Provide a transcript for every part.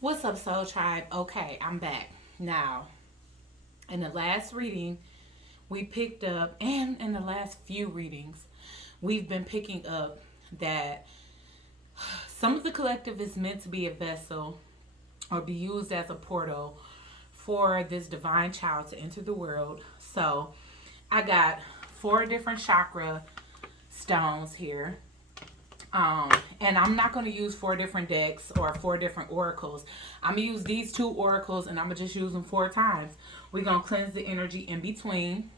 What's up, Soul Tribe? Okay, I'm back. Now, in the last reading, we picked up, and in the last few readings, we've been picking up that some of the collective is meant to be a vessel or be used as a portal for this divine child to enter the world. So, I got four different chakra stones here. And I'm not going to use four different decks or four different oracles. I'm going to use these two oracles and I'm going to just use them four times. We're going to cleanse the energy in between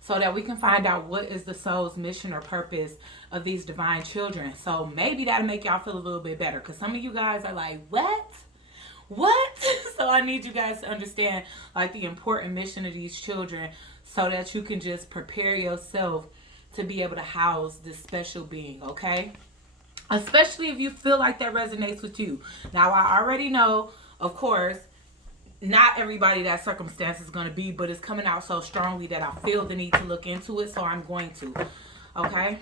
so that we can find out what is the soul's mission or purpose of these divine children. So maybe that'll make y'all feel a little bit better, because some of you guys are like, what? So I need you guys to understand like the important mission of these children so that you can just prepare yourself to be able to house this special being, okay? Especially if you feel like that resonates with you. Now, I already know, of course, not everybody that circumstance is going to be, but it's coming out so strongly that I feel the need to look into it, so I'm going to, okay?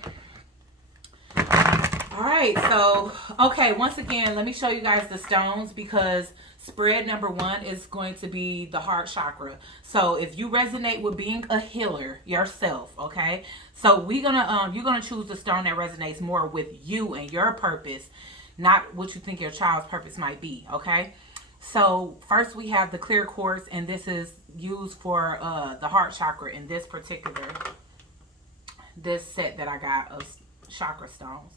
All right, so, okay, once again, let me show you guys the stones, because spread number one is going to be the heart chakra. So if you resonate with being a healer yourself, okay, so you're gonna choose the stone that resonates more with you and your purpose, not what you think your child's purpose might be, okay? So first we have the clear quartz, and this is used for the heart chakra in this set that I got of chakra stones,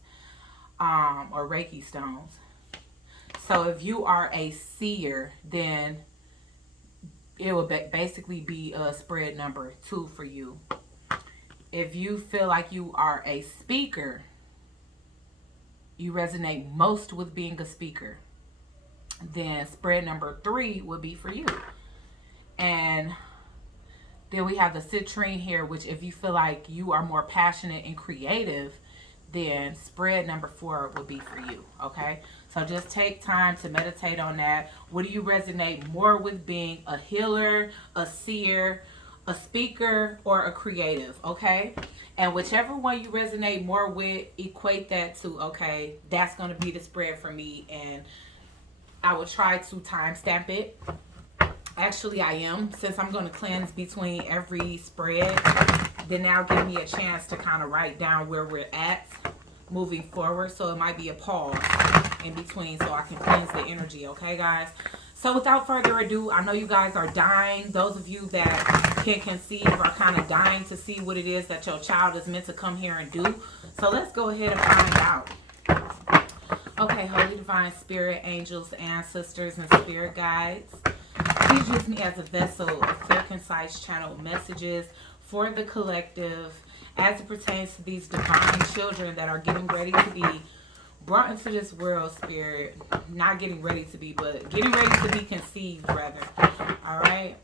or Reiki stones. So if you are a seer, then it will basically be spread number two for you. If you feel like you are a speaker, you resonate most with being a speaker, then spread number three would be for you. And then we have the citrine here, which if you feel like you are more passionate and creative, then spread number four would be for you, okay? So just take time to meditate on that. What do you resonate more with being, a healer, a seer, a speaker, or a creative, okay? And whichever one you resonate more with, equate that to, okay, that's going to be the spread for me, and I will try to timestamp it. Actually, I am, since I'm going to cleanse between every spread. Then now give me a chance to kind of write down where we're at moving forward. So it might be a pause in between so I can cleanse the energy, okay, guys? So without further ado, I know you guys are dying. Those of you that can conceive are kind of dying to see what it is that your child is meant to come here and do. So let's go ahead and find out. Okay, Holy Divine Spirit, angels, ancestors, and spirit guides, please use me as a vessel of clear, concise channel messages for the collective as it pertains to these divine children that are getting ready to be brought into this world, Spirit. Not getting ready to be, but getting ready to be conceived, rather. All right?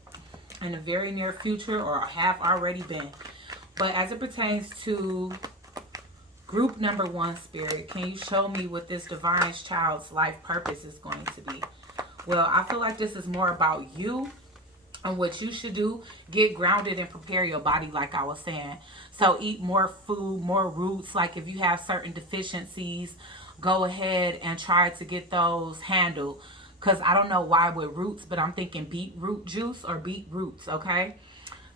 In the very near future, or have already been. But as it pertains to group number one, Spirit, can you show me what this divine child's life purpose is going to be? Well, I feel like this is more about you and what you should do. Get grounded and prepare your body, like I was saying. So eat more food, more roots. Like if you have certain deficiencies, go ahead and try to get those handled. Because I don't know why with roots, but I'm thinking beetroot juice or beetroots, okay?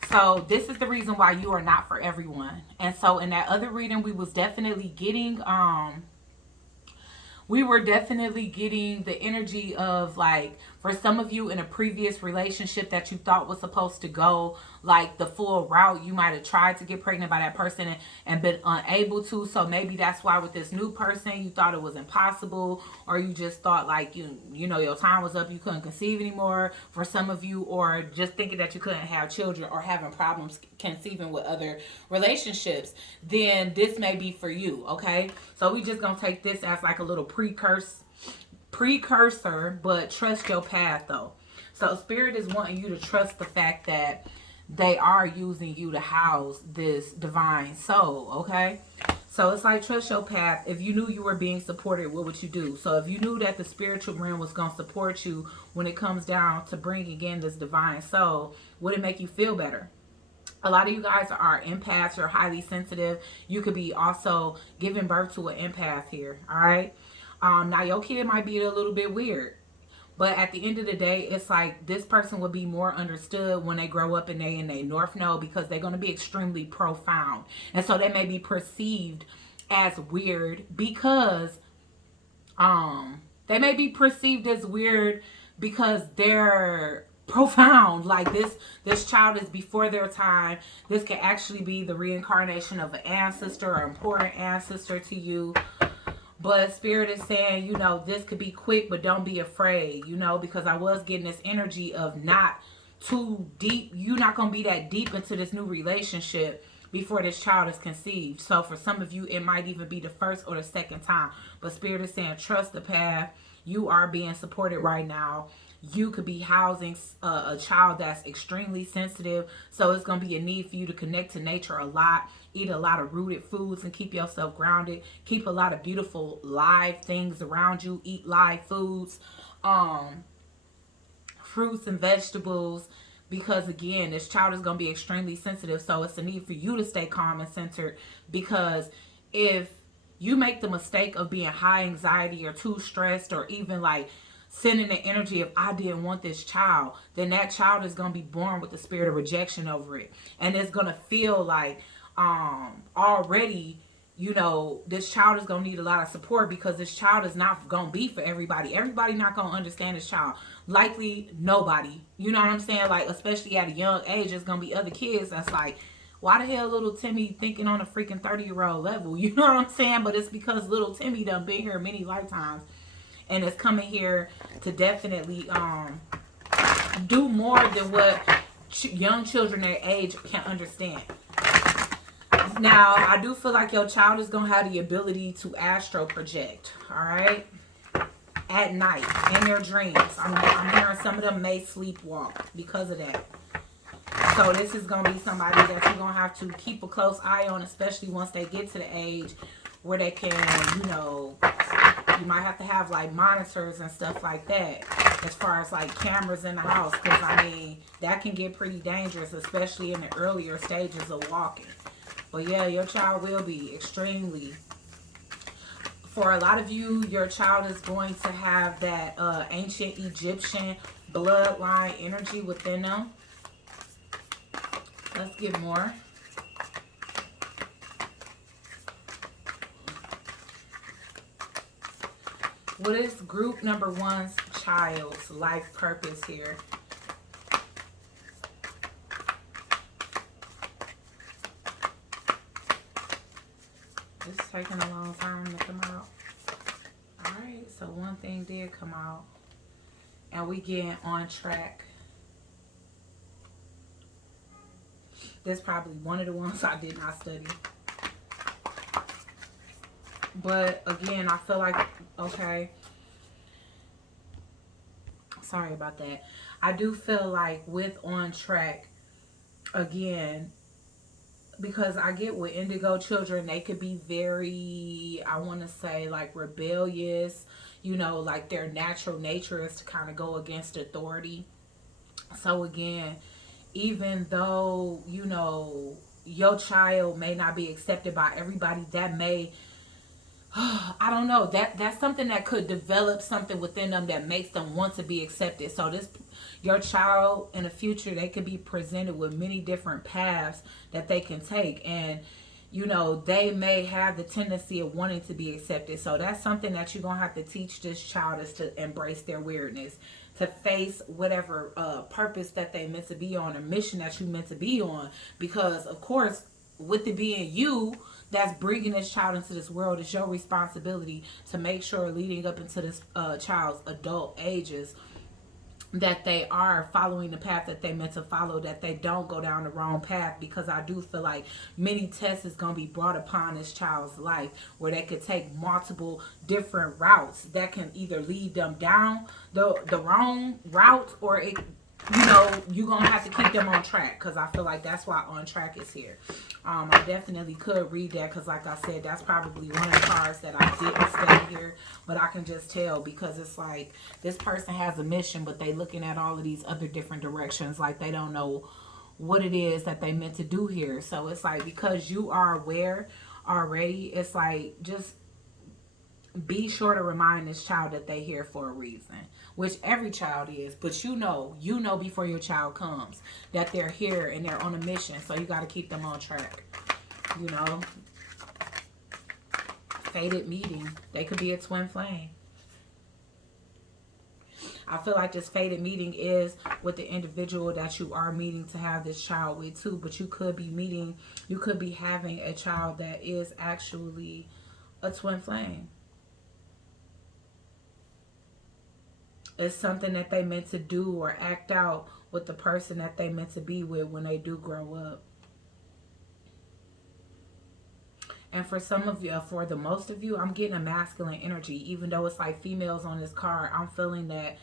So this is the reason why you are not for everyone. And so in that other reading, we was definitely getting the energy of, like, for some of you in a previous relationship that you thought was supposed to go like the full route, you might have tried to get pregnant by that person and been unable to. So maybe that's why with this new person you thought it was impossible, or you just thought like you know your time was up, you couldn't conceive anymore for some of you, or just thinking that you couldn't have children, or having problems conceiving with other relationships. Then this may be for you, okay? So we just gonna take this as like a little precursor, but trust your path though. So Spirit is wanting you to trust the fact that they are using you to house this divine soul, okay? So it's like, trust your path. If you knew you were being supported, what would you do? So if you knew that the spiritual realm was going to support you when it comes down to bringing in this divine soul, would it make you feel better? A lot of you guys are empaths. You're highly sensitive. You could be also giving birth to an empath here, all right? Now, your kid might be a little bit weird. But at the end of the day, it's like this person will be more understood when they grow up and they in their North Node, because they're going to be extremely profound. And so they may be perceived as weird because they may be perceived as weird because they're profound. Like this child is before their time. This can actually be the reincarnation of an ancestor or important ancestor to you. But Spirit is saying, you know, this could be quick, but don't be afraid, you know, because I was getting this energy of not too deep. You're not going to be that deep into this new relationship before this child is conceived. So for some of you, it might even be the first or the second time. But Spirit is saying, trust the path. You are being supported right now. You could be housing a child that's extremely sensitive. So it's going to be a need for you to connect to nature a lot. Eat a lot of rooted foods and keep yourself grounded. Keep a lot of beautiful live things around you. Eat live foods. Fruits and vegetables. Because again, this child is going to be extremely sensitive. So it's a need for you to stay calm and centered. Because if you make the mistake of being high anxiety or too stressed, or even like sending the energy of I didn't want this child, then that child is going to be born with the spirit of rejection over it. And it's going to feel like already, you know, this child is going to need a lot of support, because this child is not going to be for everybody. Everybody not going to understand this child. Likely nobody. You know what I'm saying? Like, especially at a young age, there's going to be other kids that's like, why the hell little Timmy thinking on a freaking 30-year-old level? You know what I'm saying? But it's because little Timmy done been here many lifetimes. And it's coming here to definitely do more than what young children their age can understand. Now, I do feel like your child is going to have the ability to astro project, all right? At night, in their dreams. I'm hearing some of them may sleepwalk because of that. So this is going to be somebody that you're going to have to keep a close eye on, especially once they get to the age where they can, you know, you might have to have like monitors and stuff like that, as far as like cameras in the house, because I mean that can get pretty dangerous, especially in the earlier stages of walking. But yeah, your child will be extremely, for a lot of you, your child is going to have that ancient Egyptian bloodline energy within them. Let's get more. What is group number one's child's life purpose here? It's taking a long time to come out. Alright, so one thing did come out. And we get on track. This is probably one of the ones I did not study. But again, I feel like, okay, sorry about that. I do feel like with on track, again, because I get with indigo children, they could be very, I want to say like rebellious, you know, like their natural nature is to kind of go against authority. So again, even though, you know, your child may not be accepted by everybody, that may, I don't know, that's something that could develop something within them that makes them want to be accepted. So this, your child in the future, they could be presented with many different paths that they can take, and you know, they may have the tendency of wanting to be accepted. So that's something that you're gonna have to teach this child, is to embrace their weirdness, to face whatever purpose that they meant to be on, or mission that you meant to be on. Because of course, with it being you that's bringing this child into this world, it's your responsibility to make sure leading up into this child's adult ages that they are following the path that they meant to follow, that they don't go down the wrong path. Because I do feel like many tests is going to be brought upon this child's life, where they could take multiple different routes that can either lead them down the wrong route, or it, you know, you're going to have to keep them on track. Because I feel like that's why on track is here. I definitely could read that, because like I said, that's probably one of the cards that I didn't study here, but I can just tell, because it's like this person has a mission, but they looking at all of these other different directions, like they don't know what it is that they meant to do here. So it's like, because you are aware already, it's like, just be sure to remind this child that they here for a reason, which every child is. But you know before your child comes that they're here and they're on a mission. So you got to keep them on track. You know, fated meeting. They could be a twin flame. I feel like this fated meeting is with the individual that you are meeting to have this child with too. But you could be having a child that is actually a twin flame. It's something that they meant to do or act out with the person that they meant to be with when they do grow up. And for some of you, for the most of you, I'm getting a masculine energy. Even though it's like females on this card, I'm feeling that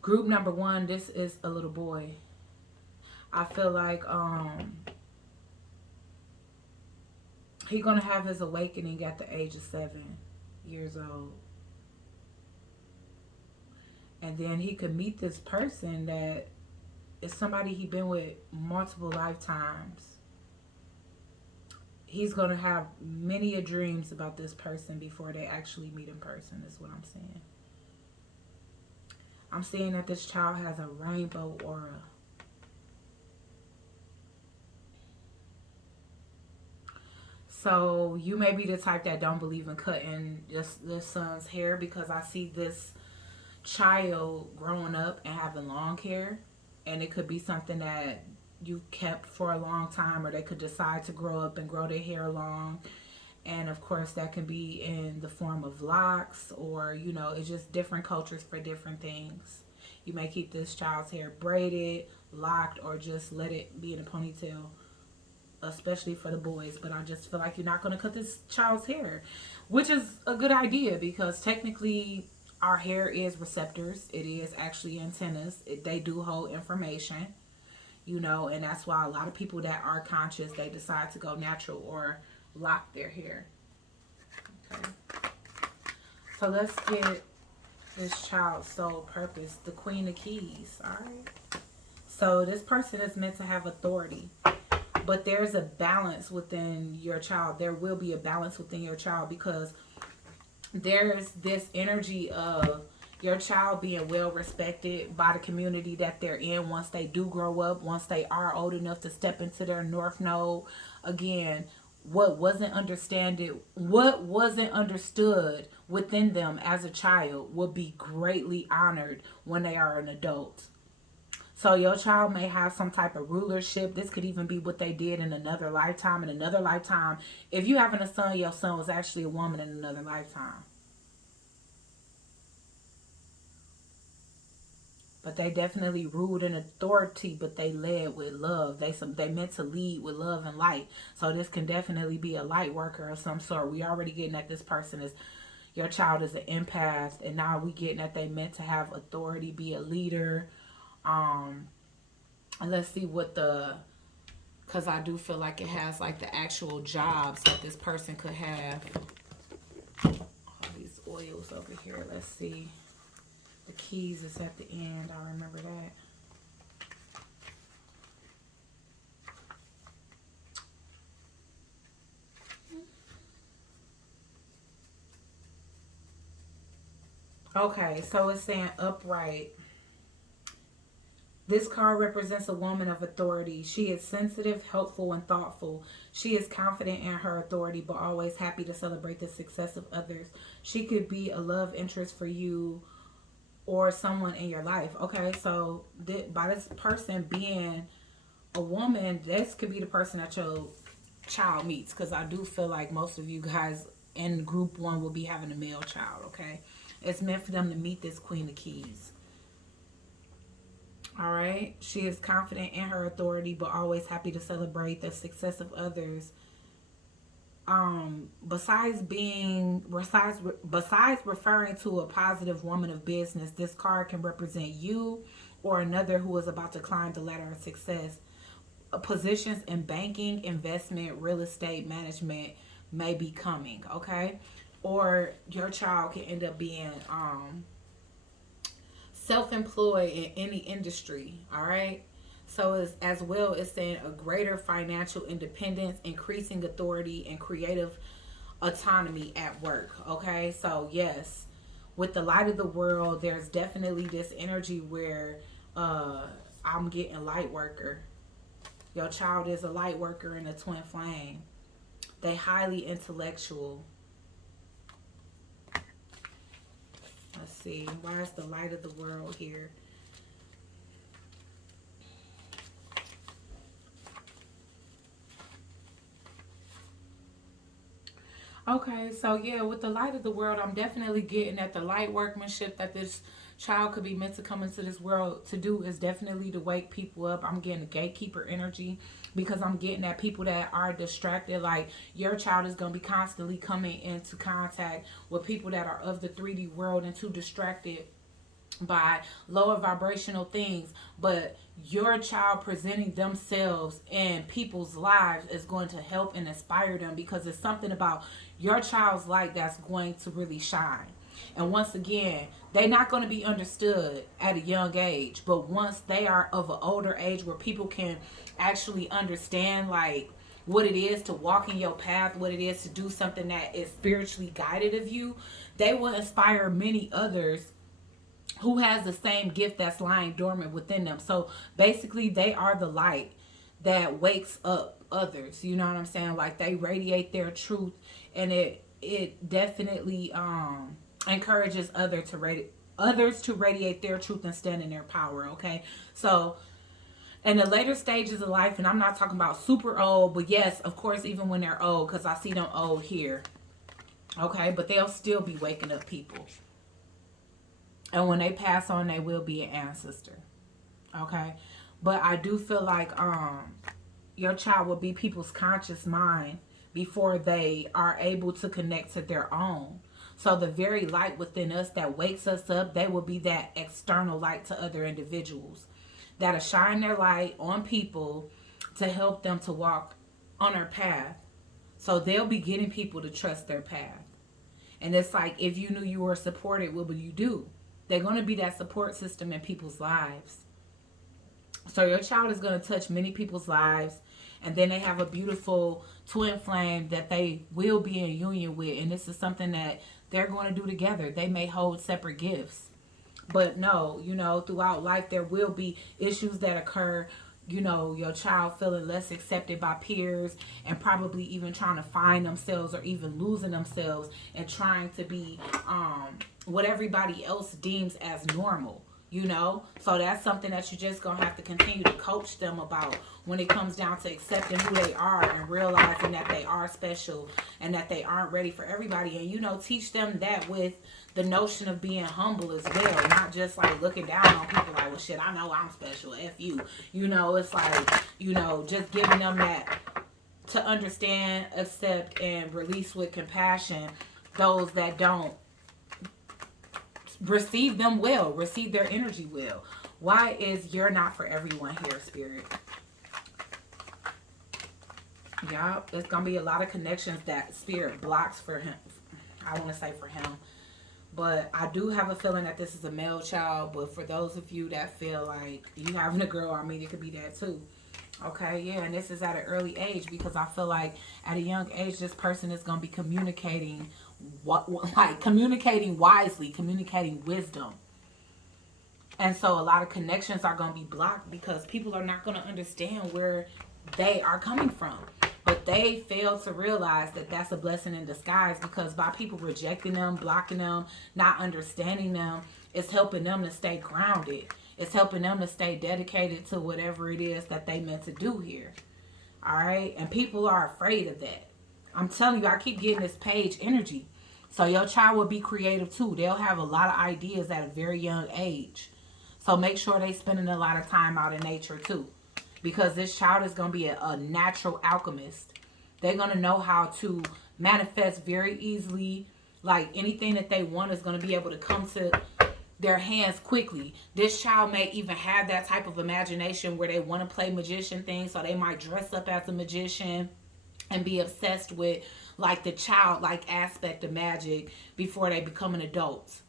group number one, this is a little boy. I feel like he's going to have his awakening at the age of 7 years old. And then he could meet this person that is somebody he's been with multiple lifetimes. He's going to have many a dreams about this person before they actually meet in person, is what I'm saying. I'm seeing that this child has a rainbow aura. So you may be the type that don't believe in cutting this son's hair, because I see this child growing up and having long hair, and it could be something that you kept for a long time, or they could decide to grow up and grow their hair long. And of course that can be in the form of locks, or you know, it's just different cultures for different things. You may keep this child's hair braided, locked, or just let it be in a ponytail, especially for the boys. But I just feel like you're not going to cut this child's hair, which is a good idea, because technically our hair is receptors. It is actually antennas. They do hold information, you know, and that's why a lot of people that are conscious, they decide to go natural or lock their hair. Okay. So let's get this child's soul purpose, the Queen of Keys. All right. So this person is meant to have authority, but there's a balance within your child. There will be a balance within your child, because there's this energy of your child being well respected by the community that they're in once they do grow up, once they are old enough to step into their north node. Again, what wasn't understood within them as a child will be greatly honored when they are an adult. So your child may have some type of rulership. This could even be what they did in another lifetime. In another lifetime, if you having a son, your son was actually a woman in another lifetime. But they definitely ruled in authority, but they led with love. They meant to lead with love and light. So this can definitely be a light worker of some sort. We already getting that this person is, your child is an empath, and now we getting that they meant to have authority, be a leader. And let's see what because I do feel like it has like the actual jobs that this person could have. All these oils over here. Let's see. The keys is at the end. I remember that. Okay, so it's saying upright. This card represents a woman of authority. She is sensitive, helpful, and thoughtful. She is confident in her authority, but always happy to celebrate the success of others. She could be a love interest for you or someone in your life. Okay, so by this person being a woman, this could be the person that your child meets, because I do feel like most of you guys in group one will be having a male child. Okay, it's meant for them to meet this Queen of Keys. All right, she is confident in her authority, but always happy to celebrate the success of others. Besides referring to a positive woman of business, this card can represent you or another who is about to climb the ladder of success. Positions in banking, investment, real estate, management may be coming, okay? Or your child can end up being self-employed in any industry, all right? So as well, it's saying a greater financial independence, increasing authority, and creative autonomy at work. Okay, so yes, with the light of the world, there's definitely this energy where I'm getting light worker. Your child is a light worker in a twin flame. They highly intellectual. Let's see, why is the light of the world here? Okay, so yeah, with the light of the world, I'm definitely getting that the light workmanship that this child could be meant to come into this world to do is definitely to wake people up. I'm getting a gatekeeper energy because I'm getting that people that are distracted, like your child is going to be constantly coming into contact with people that are of the 3D world and too distracted by lower vibrational things, but your child presenting themselves in people's lives is going to help and inspire them because it's something about your child's light that's going to really shine. And once again, they're not going to be understood at a young age, but once they are of an older age where people can actually understand like what it is to walk in your path, what it is to do something that is spiritually guided of you, they will inspire many others who has the same gift that's lying dormant within them. So basically, they are the light that wakes up others. You know what I'm saying? Like they radiate their truth, and it definitely encourages others to radiate their truth and stand in their power. Okay, so in the later stages of life, and I'm not talking about super old, but yes, of course, even when they're old, because I see them old here. Okay, but they'll still be waking up people. And when they pass on, they will be an ancestor. Okay, but I do feel like your child will be people's conscious mind before they are able to connect to their own. So the very light within us that wakes us up, they will be that external light to other individuals that'll shine their light on people to help them to walk on their path. So they'll be getting people to trust their path. And it's like if you knew you were supported, what would you do? They're going to be that support system in people's lives. So your child is going to touch many people's lives. And then they have a beautiful twin flame that they will be in union with. And this is something that they're going to do together. They may hold separate gifts. But no, throughout life there will be issues that occur. Your child feeling less accepted by peers and probably even trying to find themselves or even losing themselves and trying to be what everybody else deems as normal. So that's something that you just gonna have to continue to coach them about when it comes down to accepting who they are and realizing that they are special and that they aren't ready for everybody. And teach them that with the notion of being humble as well, not just like looking down on people like, well shit, I know I'm special, F you. It's like, just giving them that to understand, accept, and release with compassion those that don't receive them well, receive their energy well. Why is you're not for everyone here, Spirit? Yeah, there's gonna be a lot of connections that Spirit blocks for him. I want to say for him, but I do have a feeling that this is a male child. But for those of you that feel like you having a girl, I mean, it could be that too. Okay, yeah, and this is at an early age because I feel like at a young age, this person is gonna be communicating communicating wisely, communicating wisdom. And so a lot of connections are going to be blocked because people are not going to understand where they are coming from. But they fail to realize that that's a blessing in disguise because by people rejecting them, blocking them, not understanding them, it's helping them to stay grounded. It's helping them to stay dedicated to whatever it is that they meant to do here. All right? And people are afraid of that. I'm telling you, I keep getting this page energy. So your child will be creative too. They'll have a lot of ideas at a very young age. So make sure they spending a lot of time out in nature too. Because this child is going to be a natural alchemist. They're going to know how to manifest very easily. Like anything that they want is going to be able to come to their hands quickly. This child may even have that type of imagination where they want to play magician things. So they might dress up as a magician and be obsessed with like the childlike aspect of magic before they become an adult.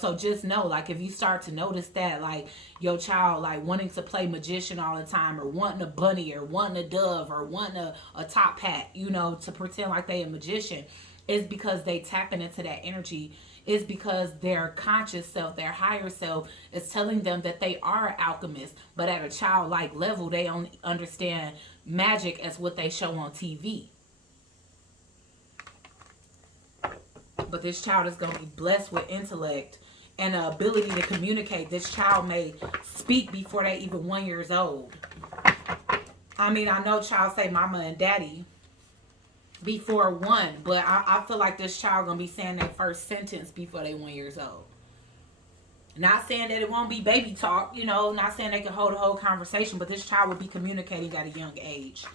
So just know, like, if you start to notice that, like, your child, like, wanting to play magician all the time, or wanting a bunny, or wanting a dove, or wanting a top hat, to pretend like they a magician, is because they tapping into that energy, is because their conscious self, their higher self, is telling them that they are an alchemist, but at a childlike level, they only understand magic as what they show on TV. But this child is going to be blessed with intellect and the ability to communicate. This child may speak before they even 1 years old. I mean, I know child say mama and daddy before one, but I feel like this child gonna be saying their first sentence before they 1 years old. Not saying that it won't be baby talk, you know, not saying they can hold a whole conversation, but this child will be communicating at a young age.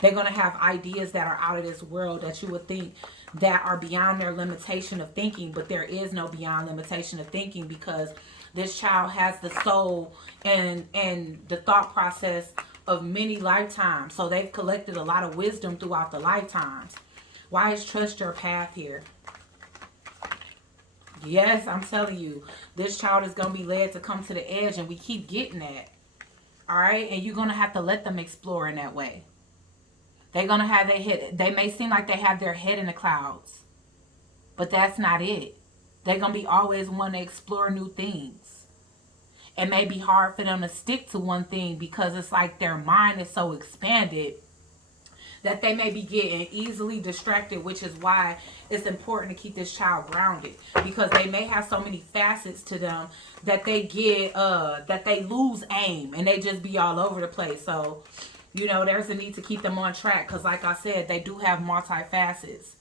They're going to have ideas that are out of this world that you would think that are beyond their limitation of thinking, but there is no beyond limitation of thinking, because this child has the soul and the thought process of many lifetimes. So they've collected a lot of wisdom throughout the lifetimes. Why is trust your path here? Yes, I'm telling you, this child is going to be led to come to the edge, and we keep getting that. All right? And you're going to have to let them explore in that way. They're going to have their head. They may seem like they have their head in the clouds, but that's not it. They're going to be always wanting to explore new things. It may be hard for them to stick to one thing because it's like their mind is so expanded that they may be getting easily distracted, which is why it's important to keep this child grounded, because they may have so many facets to them that they get that they lose aim and they just be all over the place. So, you know, there's a need to keep them on track, because like I said, they do have multifacets,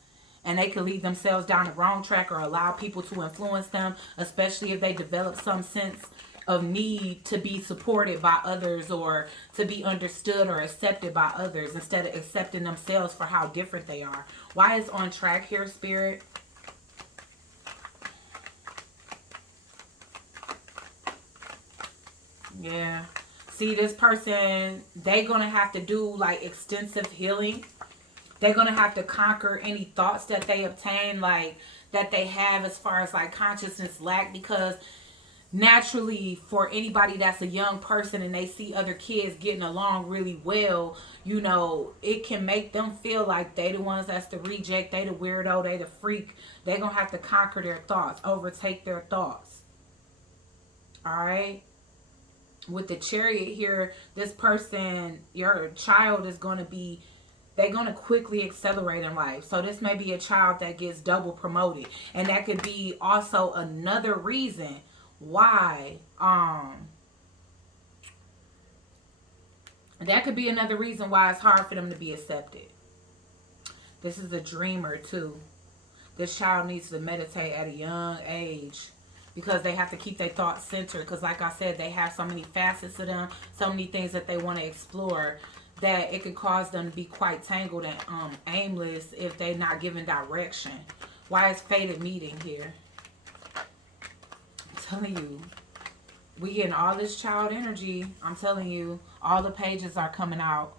and they can lead themselves down the wrong track or allow people to influence them, especially if they develop some sense of need to be supported by others or to be understood or accepted by others, instead of accepting themselves for how different they are. Why is on track here, Spirit? Yeah. See, this person, they're going to have to do like extensive healing. They're going to have to conquer any thoughts that they obtain, like that they have as far as like consciousness lack, because naturally, for anybody that's a young person and they see other kids getting along really well, you know, it can make them feel like they the ones that's the reject, they the weirdo, they the freak. They're going to have to conquer their thoughts, overtake their thoughts. All right? With the Chariot here, this person, your child is going to be, they're going to quickly accelerate in life. So this may be a child that gets double promoted. And that could be also another reason why that could be another reason why it's hard for them to be accepted. This is a dreamer too. This child needs to meditate at a young age, because they have to keep their thoughts centered, because like I said, they have so many facets to them, so many things that they want to explore, that it could cause them to be quite tangled and aimless if they're not given direction. Why is fated meeting here? Telling you, we getting all this child energy. I'm telling you, all the pages are coming out.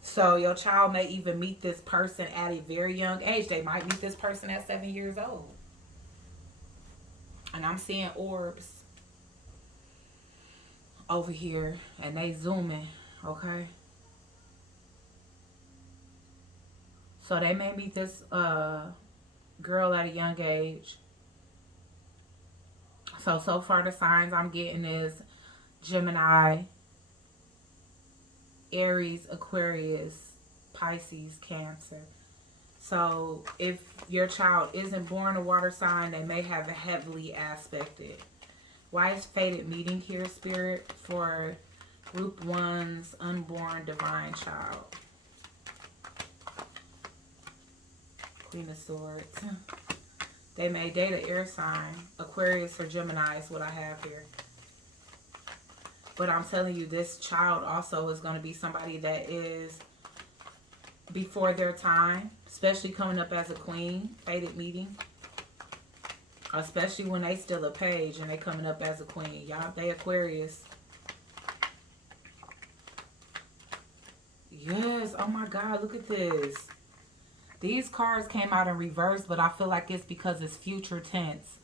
So your child may even meet this person at a very young age. They might meet this person at 7 years old. And I'm seeing orbs over here, and they zooming, okay? So they may meet this girl at a young age. So far the signs I'm getting is Gemini, Aries, Aquarius, Pisces, Cancer. So if your child isn't born a water sign, they may have a heavily aspected. Why is fated meeting here, Spirit, for group 1's unborn divine child? Queen of Swords. They may date an air sign. Aquarius or Gemini is what I have here. But I'm telling you, this child also is going to be somebody that is before their time, especially coming up as a queen, fated meeting. Especially when they still a page and they coming up as a queen. Y'all, they Aquarius. Yes, oh my God, look at this. These cards came out in reverse, but I feel like it's because it's future tense.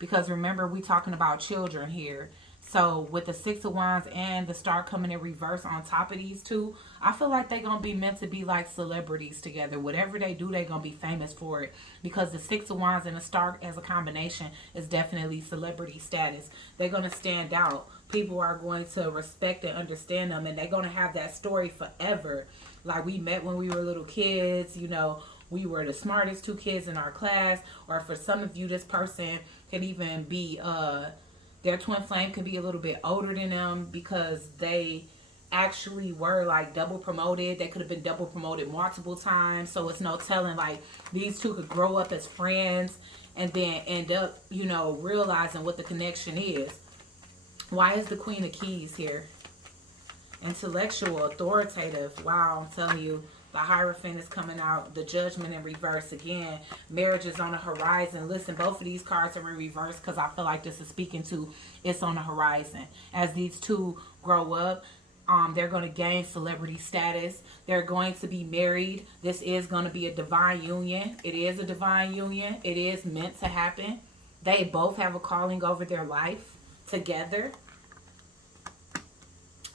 Because remember, we talking about children here. So with the Six of Wands and the Star coming in reverse on top of these two, I feel like they're going to be meant to be like celebrities together. Whatever they do, they're going to be famous for it. Because the Six of Wands and the Star as a combination is definitely celebrity status. They're going to stand out. People are going to respect and understand them. And they're going to have that story forever. Like we met when we were little kids, you know. We were the smartest two kids in our class. Or for some of you, this person could even be... their twin flame could be a little bit older than them because they actually were like double promoted. They could have been double promoted multiple times. So it's no telling, like these two could grow up as friends and then end up, you know, realizing what the connection is. Why is the Queen of Keys here? Intellectual, authoritative. Wow, I'm telling you. The Hierophant is coming out. The Judgment in reverse again. Marriage is on the horizon. Listen, both of these cards are in reverse because I feel like this is speaking to it's on the horizon. As these two grow up, they're going to gain celebrity status. They're going to be married. This is going to be a divine union. It is a divine union. It is meant to happen. They both have a calling over their life together.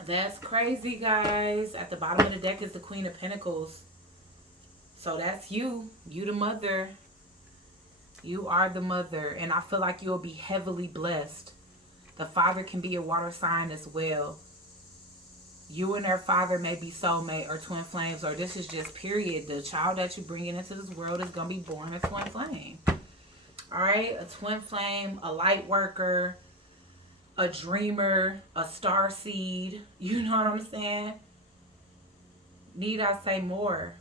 That's crazy, guys. At the bottom of the deck is the Queen of Pentacles. So that's you. You the mother. You are the mother. And I feel like you'll be heavily blessed. The father can be a water sign as well. You and their father may be soulmate or twin flames. Or this is just period. The child that you're bringing into this world is going to be born a twin flame. Alright? A twin flame. A light worker. A dreamer, a star seed, you know what I'm saying? Need I say more?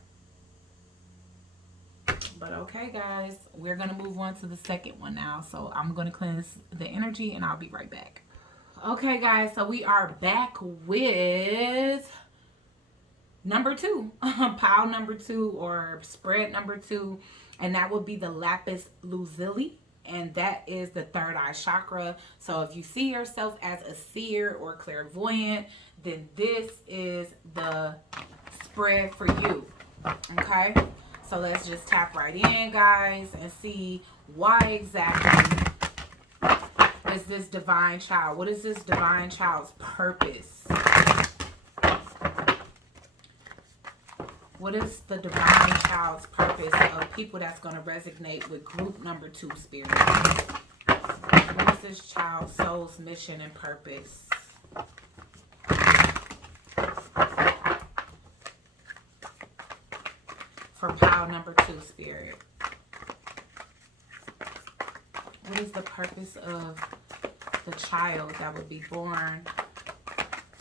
But okay, guys, we're going to move on to the second one now. So I'm going to cleanse the energy and I'll be right back. Okay, guys, so we are back with number 2, pile number 2 or spread number 2, and that would be the lapis lazuli. And that is the third eye chakra. So if you see yourself as a seer or clairvoyant, then this is the spread for you. Okay? So let's just tap right in, guys, and see why exactly is this divine child? What is this divine child's purpose? What is the divine child's purpose of people that's going to resonate with group number 2 spirit? What is this child's soul's mission and purpose? For pile number 2 spirit. What is the purpose of the child that would be born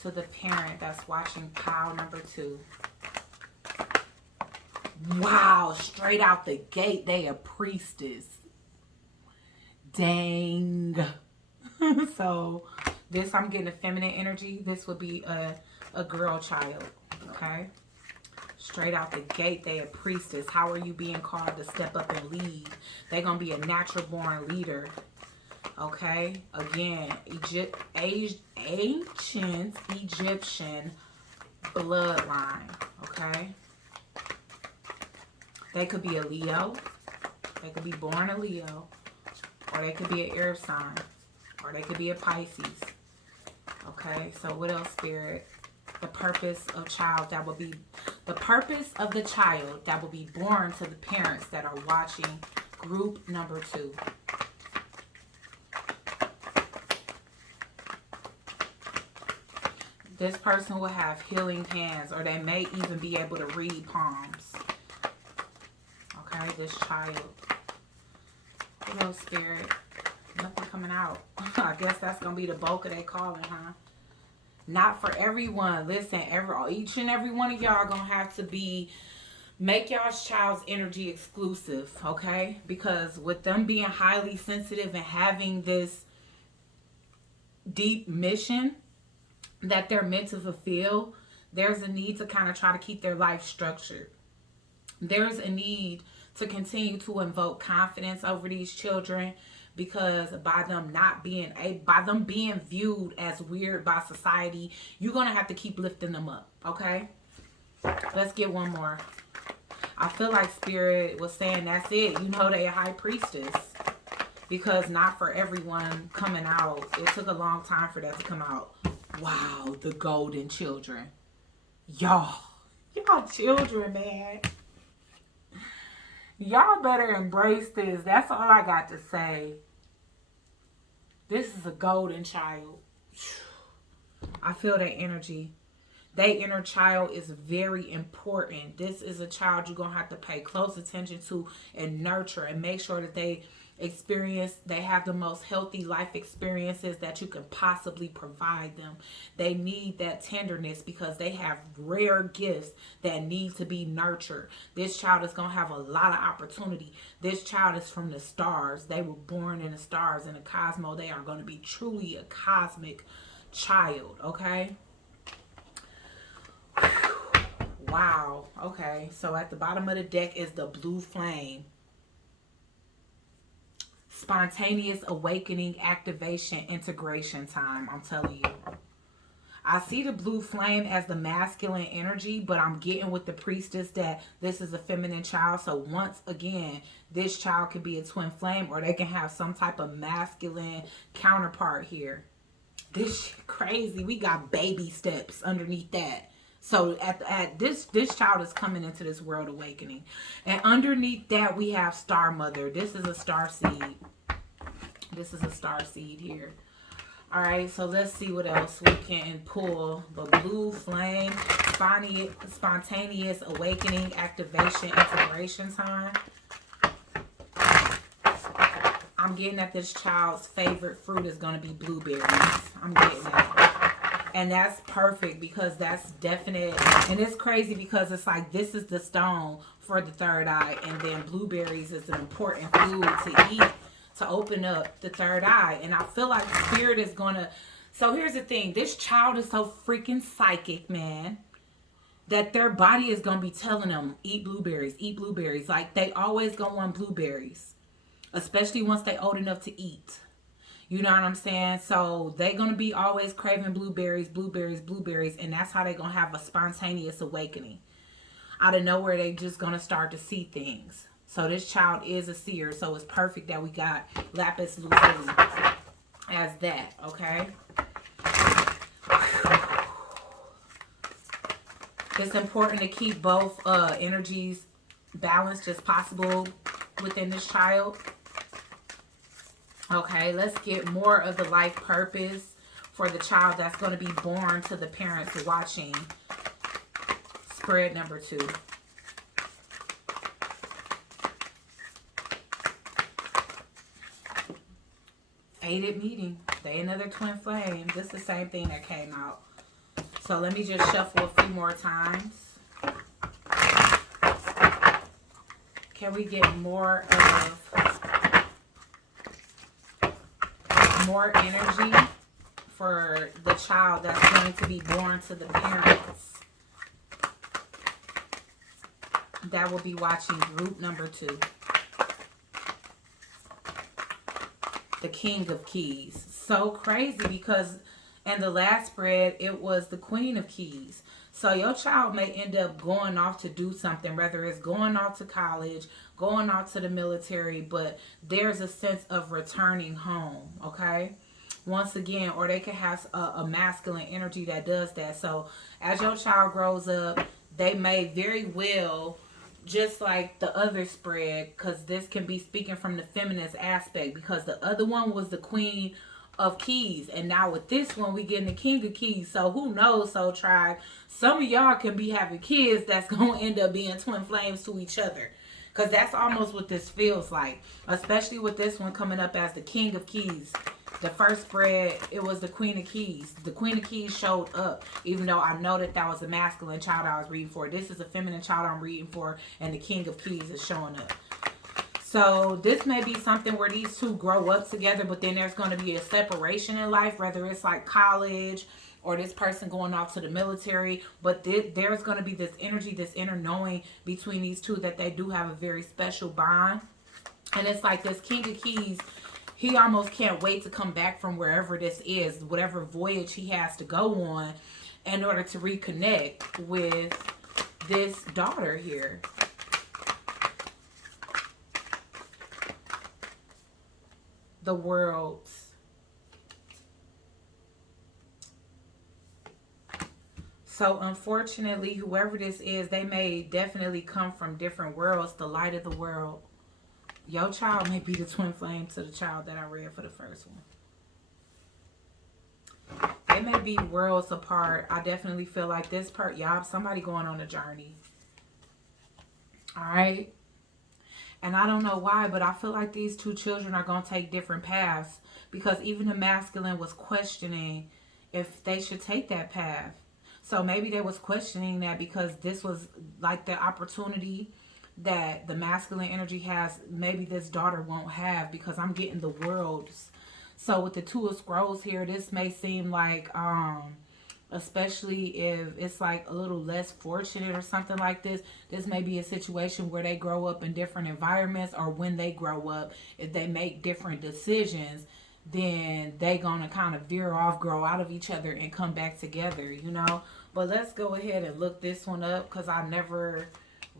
to the parent that's watching pile number 2? Wow, straight out the gate, they a priestess. Dang. So, this, I'm getting a feminine energy. This would be a girl child, okay? Straight out the gate, they a priestess. How are you being called to step up and lead? They're going to be a natural born leader, okay? Again, ancient Egyptian bloodline, okay? They could be a Leo. They could be born a Leo. Or they could be an air sign. Or they could be a Pisces. Okay, so what else, Spirit? The purpose of child that will be... The purpose of the child that will be born to the parents that are watching group number 2. This person will have healing hands. Or they may even be able to read palms. Okay, this child. What else, Spirit? Nothing coming out. I guess that's going to be the bulk of their calling, huh? Not for everyone. Listen, each and every one of y'all are going to have to be... Make y'all's child's energy exclusive, okay? Because with them being highly sensitive and having this deep mission that they're meant to fulfill, there's a need to kind of try to keep their life structured. There's a need to continue to invoke confidence over these children, because by them being viewed as weird by society, you're gonna have to keep lifting them up. Okay, let's get one more. I feel like Spirit was saying that's it. You know, they a high priestess. because not for everyone coming out. It took a long time for that to come out. Wow, the golden children. Y'all children, man. Y'all better embrace this. That's all I got to say. This is a golden child. I feel that energy. Their inner child is very important. This is a child you're going to have to pay close attention to and nurture and make sure that they have the most healthy life experiences that you can possibly provide them. They need that tenderness because they have rare gifts that need to be nurtured. This child is going to have a lot of opportunity. This child is from the stars. They were born in the stars, in the cosmos. They are going to be truly a cosmic child, okay? Wow. Okay, so at the bottom of the deck is the blue flame. Spontaneous awakening, activation, integration time. I'm telling you. I see the blue flame as the masculine energy, but I'm getting with the priestess that this is a feminine child. So once again, this child could be a twin flame, or they can have some type of masculine counterpart here. This shit crazy. We got baby steps underneath that. So at this child is coming into this world awakening. And underneath that we have Star Mother. This is a star seed. This is a star seed here. All right, so let's see what else we can pull. The blue flame, spontaneous awakening, activation, integration time. I'm getting that this child's favorite fruit is going to be blueberries. I'm getting that. And that's perfect because that's definite. And it's crazy because it's like this is the stone for the third eye. And then blueberries is an important food to eat to open up the third eye. And I feel like spirit is going to. So here's the thing. This child is so freaking psychic, man, that their body is going to be telling them, eat blueberries, eat blueberries. Like they always going to want blueberries, especially once they old enough to eat. You know what I'm saying? So they're going to be always craving blueberries, blueberries, blueberries. And that's how they're going to have a spontaneous awakening. Out of nowhere, they just going to start to see things. So this child is a seer. So it's perfect that we got lapis lazuli as that. Okay? It's important to keep both energies balanced as possible within this child. Okay, let's get more of the life purpose for the child that's going to be born to the parents watching. Spread number 2. Fated meeting. They another twin flame. This is the same thing that came out. So let me just shuffle a few more times. Can we get more energy for the child that's going to be born to the parents that will be watching group number 2? The King of Keys. So crazy because in the last spread, it was the Queen of Keys. So your child may end up going off to do something, whether it's going off to college, going off to the military, but there's a sense of returning home, okay? Once again, or they can have a masculine energy that does that. So as your child grows up, they may very well, just like the other spread, because this can be speaking from the feminist aspect, because the other one was the Queen of Keys, and now with this one we getting the King of Keys. So who knows, Soultribe, some of y'all can be having kids that's gonna end up being twin flames to each other, because that's almost what this feels like, especially with this one coming up as the King of Keys. The first spread, it was the Queen of Keys. The Queen of Keys showed up, even though I know that was a masculine child I was reading for. This is a feminine child I'm reading for, and the King of Keys is showing up. So this may be something where these two grow up together, but then there's going to be a separation in life, whether it's like college or this person going off to the military. But there's going to be this energy, this inner knowing between these two that they do have a very special bond. And it's like this King of Keys, he almost can't wait to come back from wherever this is, whatever voyage he has to go on, in order to reconnect with this daughter here. the worlds. So unfortunately, whoever this is, they may definitely come from different worlds. The light of the world. Your child may be the twin flame to the child that I read for the first one. They may be worlds apart. I definitely feel like this part, y'all, somebody going on a journey. All right. And I don't know why, but I feel like these two children are going to take different paths, because even the masculine was questioning if they should take that path. So maybe they was questioning that because this was like the opportunity that the masculine energy has, maybe this daughter won't have, because I'm getting the worlds. So with the two of scrolls here, this may seem like especially if it's like a little less fortunate or something like this may be a situation where they grow up in different environments, or when they grow up, if they make different decisions, then they gonna kind of veer off, grow out of each other, and come back together, you know. But let's go ahead and look this one up, because I never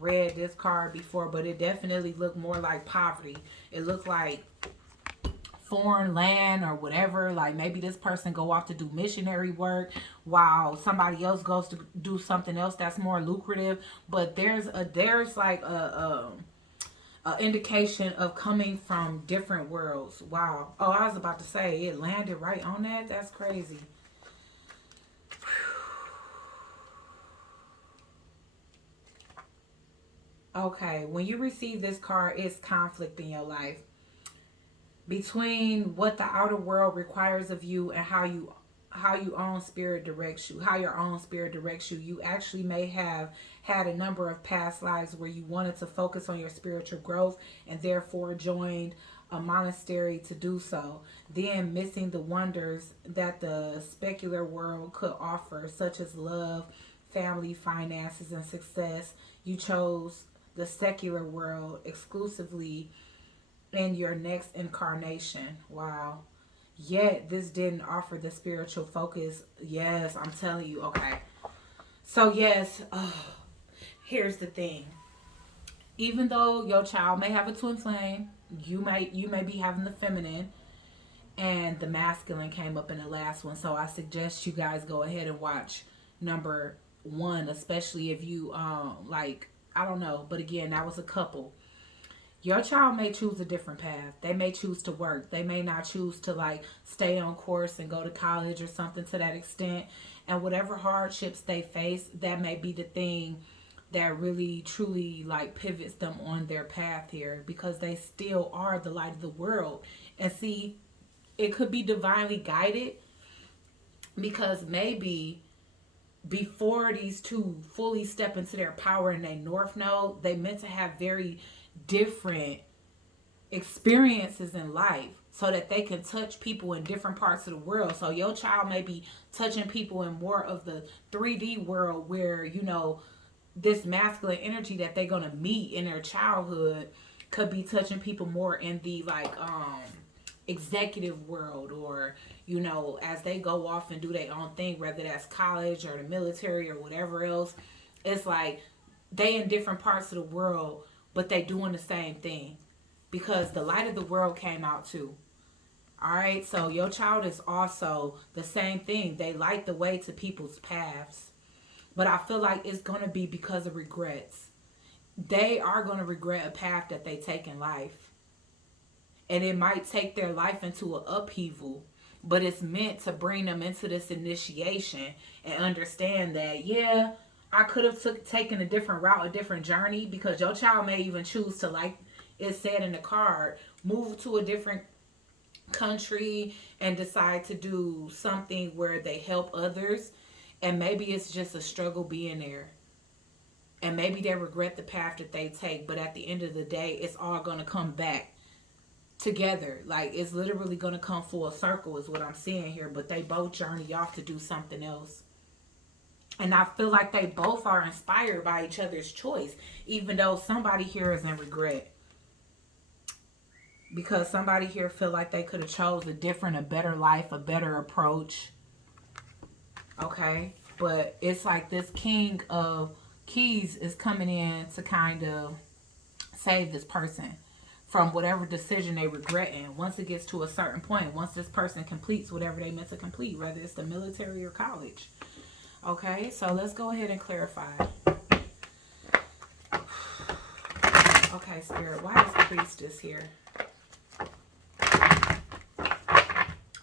read this card before, but it definitely looked more like poverty. It looked like foreign land or whatever. Like maybe this person go off to do missionary work while somebody else goes to do something else that's more lucrative. But there's like a indication of coming from different worlds. Wow. Oh, I was about to say it landed right on that. That's crazy. Okay, when you receive this card, it's conflict in your life between what the outer world requires of you and how you own spirit directs you, how your own spirit directs you. You actually may have had a number of past lives where you wanted to focus on your spiritual growth and therefore joined a monastery to do so, then missing the wonders that the secular world could offer, such as love, family, finances, and success. You chose the secular world exclusively in your next incarnation. Wow. Yet this didn't offer the spiritual focus. Yes, I'm telling you. Okay. So yes, here's the thing. Even though your child may have a twin flame, you may be having the feminine, and the masculine came up in the last one. So I suggest you guys go ahead and watch number 1, especially if you like, I don't know, but again, that was a couple. Your child may choose a different path. They may choose to work. They may not choose to like stay on course and go to college or something to that extent. And whatever hardships they face, that may be the thing that really truly like pivots them on their path here, because they still are the light of the world. And see, it could be divinely guided, because maybe before these two fully step into their power in their north node, they meant to have very different experiences in life so that they can touch people in different parts of the world. So your child may be touching people in more of the 3D world, where, you know, this masculine energy that they're going to meet in their childhood could be touching people more in the like executive world, or, you know, as they go off and do their own thing, whether that's college or the military or whatever else. It's like they in different parts of the world, but they doing the same thing, because the light of the world came out too. All right, so your child is also the same thing. They light the way to people's paths, but I feel like it's going to be because of regrets. They are going to regret a path that they take in life, and it might take their life into an upheaval, but it's meant to bring them into this initiation and understand that, yeah, I could have taken a different route, a different journey, because your child may even choose to, like it said in the card, move to a different country and decide to do something where they help others. And maybe it's just a struggle being there. And maybe they regret the path that they take. But at the end of the day, it's all going to come back together. Like, it's literally going to come full circle is what I'm seeing here. But they both journey off to do something else. And I feel like they both are inspired by each other's choice, even though somebody here is in regret. Because somebody here feel like they could have chose a different, a better life, a better approach. Okay? But it's like this King of Keys is coming in to kind of save this person from whatever decision they regret in. Once it gets to a certain point, once this person completes whatever they meant to complete, whether it's the military or college. Okay, so let's go ahead and clarify. Okay, Spirit, why is the Priestess here?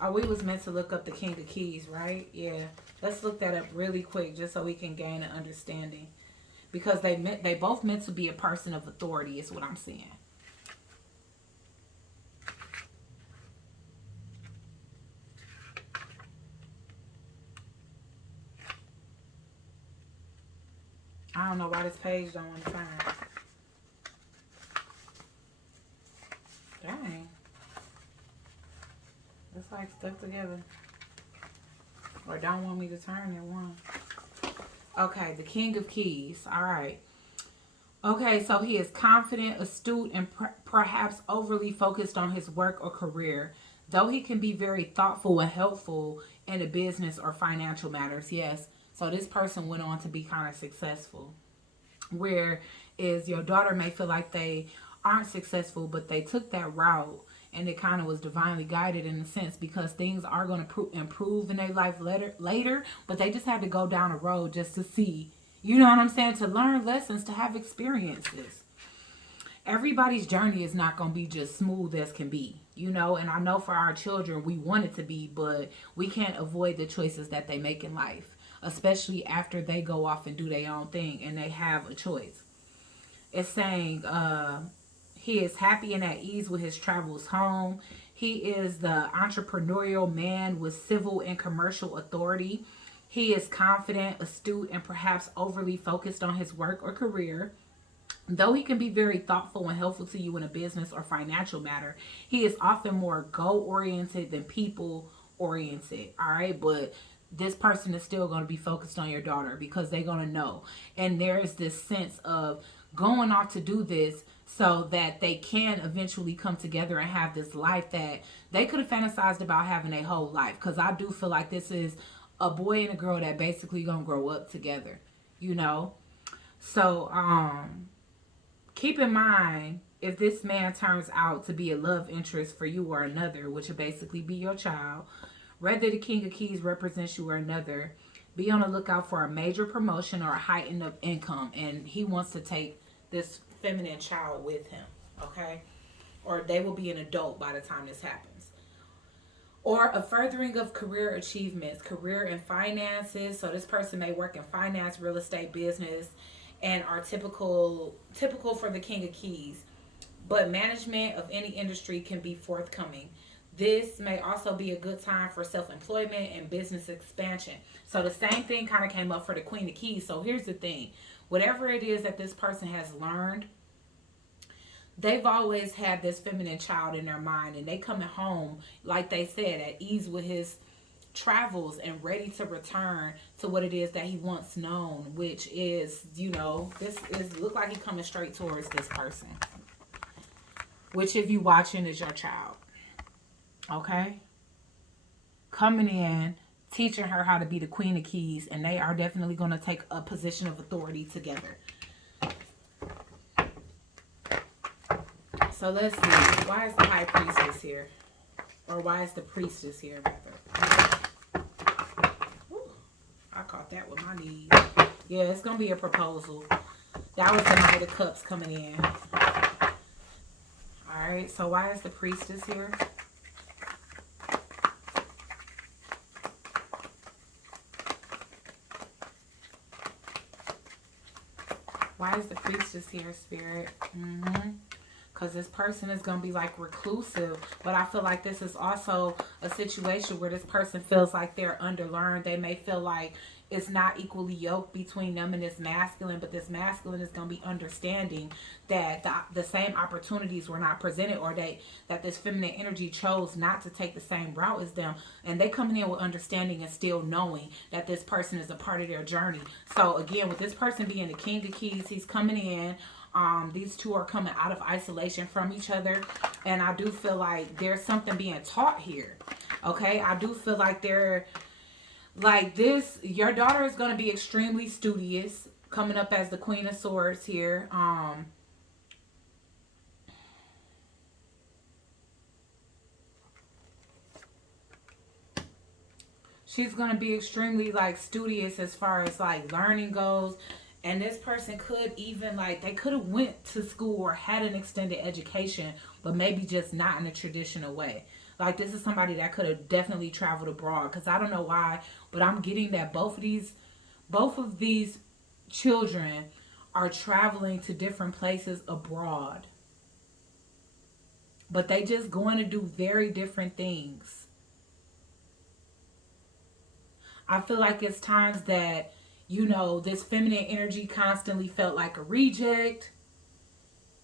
Oh, we was meant to look up the King of Keys, right? Yeah. Let's look that up really quick just so we can gain an understanding. Because they both meant to be a person of authority is what I'm saying. I don't know why this page don't want to find. Dang. It's like stuck together. Or don't want me to turn it one. Okay, the King of Keys. All right. Okay, so he is confident, astute, and perhaps overly focused on his work or career. Though he can be very thoughtful and helpful in a business or financial matters. Yes. So this person went on to be kind of successful. Whereas your daughter may feel like they aren't successful, but they took that route and it kind of was divinely guided in a sense, because things are going to improve in their life later, but they just had to go down a road just to see, you know what I'm saying, to learn lessons, to have experiences. Everybody's journey is not going to be just smooth as can be, you know, and I know for our children we want it to be, but we can't avoid the choices that they make in life, especially after they go off and do their own thing and they have a choice. It's saying he is happy and at ease with his travels home. He is the entrepreneurial man with civil and commercial authority. He is confident, astute, and perhaps overly focused on his work or career. Though he can be very thoughtful and helpful to you in a business or financial matter, he is often more goal-oriented than people-oriented. All right, but this person is still going to be focused on your daughter because they're going to know. And there is this sense of going off to do this so that they can eventually come together and have this life that they could have fantasized about having a whole life. Because I do feel like this is a boy and a girl that basically gonna grow up together, you know. So keep in mind, if this man turns out to be a love interest for you or another, which would basically be your child, whether the King of Keys represents you or another, be on the lookout for a major promotion or a heightened of income, and he wants to take this feminine child with him, okay? Or they will be an adult by the time this happens. Or a furthering of career achievements, career and finances. So this person may work in finance, real estate, business, and are typical for the King of Keys. But management of any industry can be forthcoming. This may also be a good time for self-employment and business expansion. So the same thing kind of came up for the Queen of Keys. So here's the thing. Whatever it is that this person has learned, they've always had this feminine child in their mind, and they coming home, like they said, at ease with his travels and ready to return to what it is that he once known, which is, you know, this is look like he coming straight towards this person, which if you watching is your child. Okay, coming in, teaching her how to be the Queen of Keys, and they are definitely going to take a position of authority together. So let's see. Why is the High Priestess here? Or why is the Priestess here, rather? Ooh, I caught that with my knees. Yeah, it's going to be a proposal. That was the Knight of Cups coming in. Alright, so why is the Priestess here? Why is the Priestess here, Spirit? Because this person is going to be like reclusive. But I feel like this is also a situation where this person feels like they're underlearned. They may feel like it's not equally yoked between them and this masculine. But this masculine is going to be understanding that the same opportunities were not presented, or that this feminine energy chose not to take the same route as them. And they coming in with understanding and still knowing that this person is a part of their journey. So again, with this person being the King of Keys, he's coming in. These two are coming out of isolation from each other. And I do feel like there's something being taught here. Okay? I do feel like they're like this. Your daughter is going to be extremely studious, coming up as the Queen of Swords here. She's going to be extremely like studious as far as like learning goes. And this person could even like, they could have went to school or had an extended education, but maybe just not in a traditional way. Like this is somebody that could have definitely traveled abroad, because I don't know why, but I'm getting that both of these children are traveling to different places abroad, but they just going to do very different things. I feel like it's times that, this feminine energy constantly felt like a reject,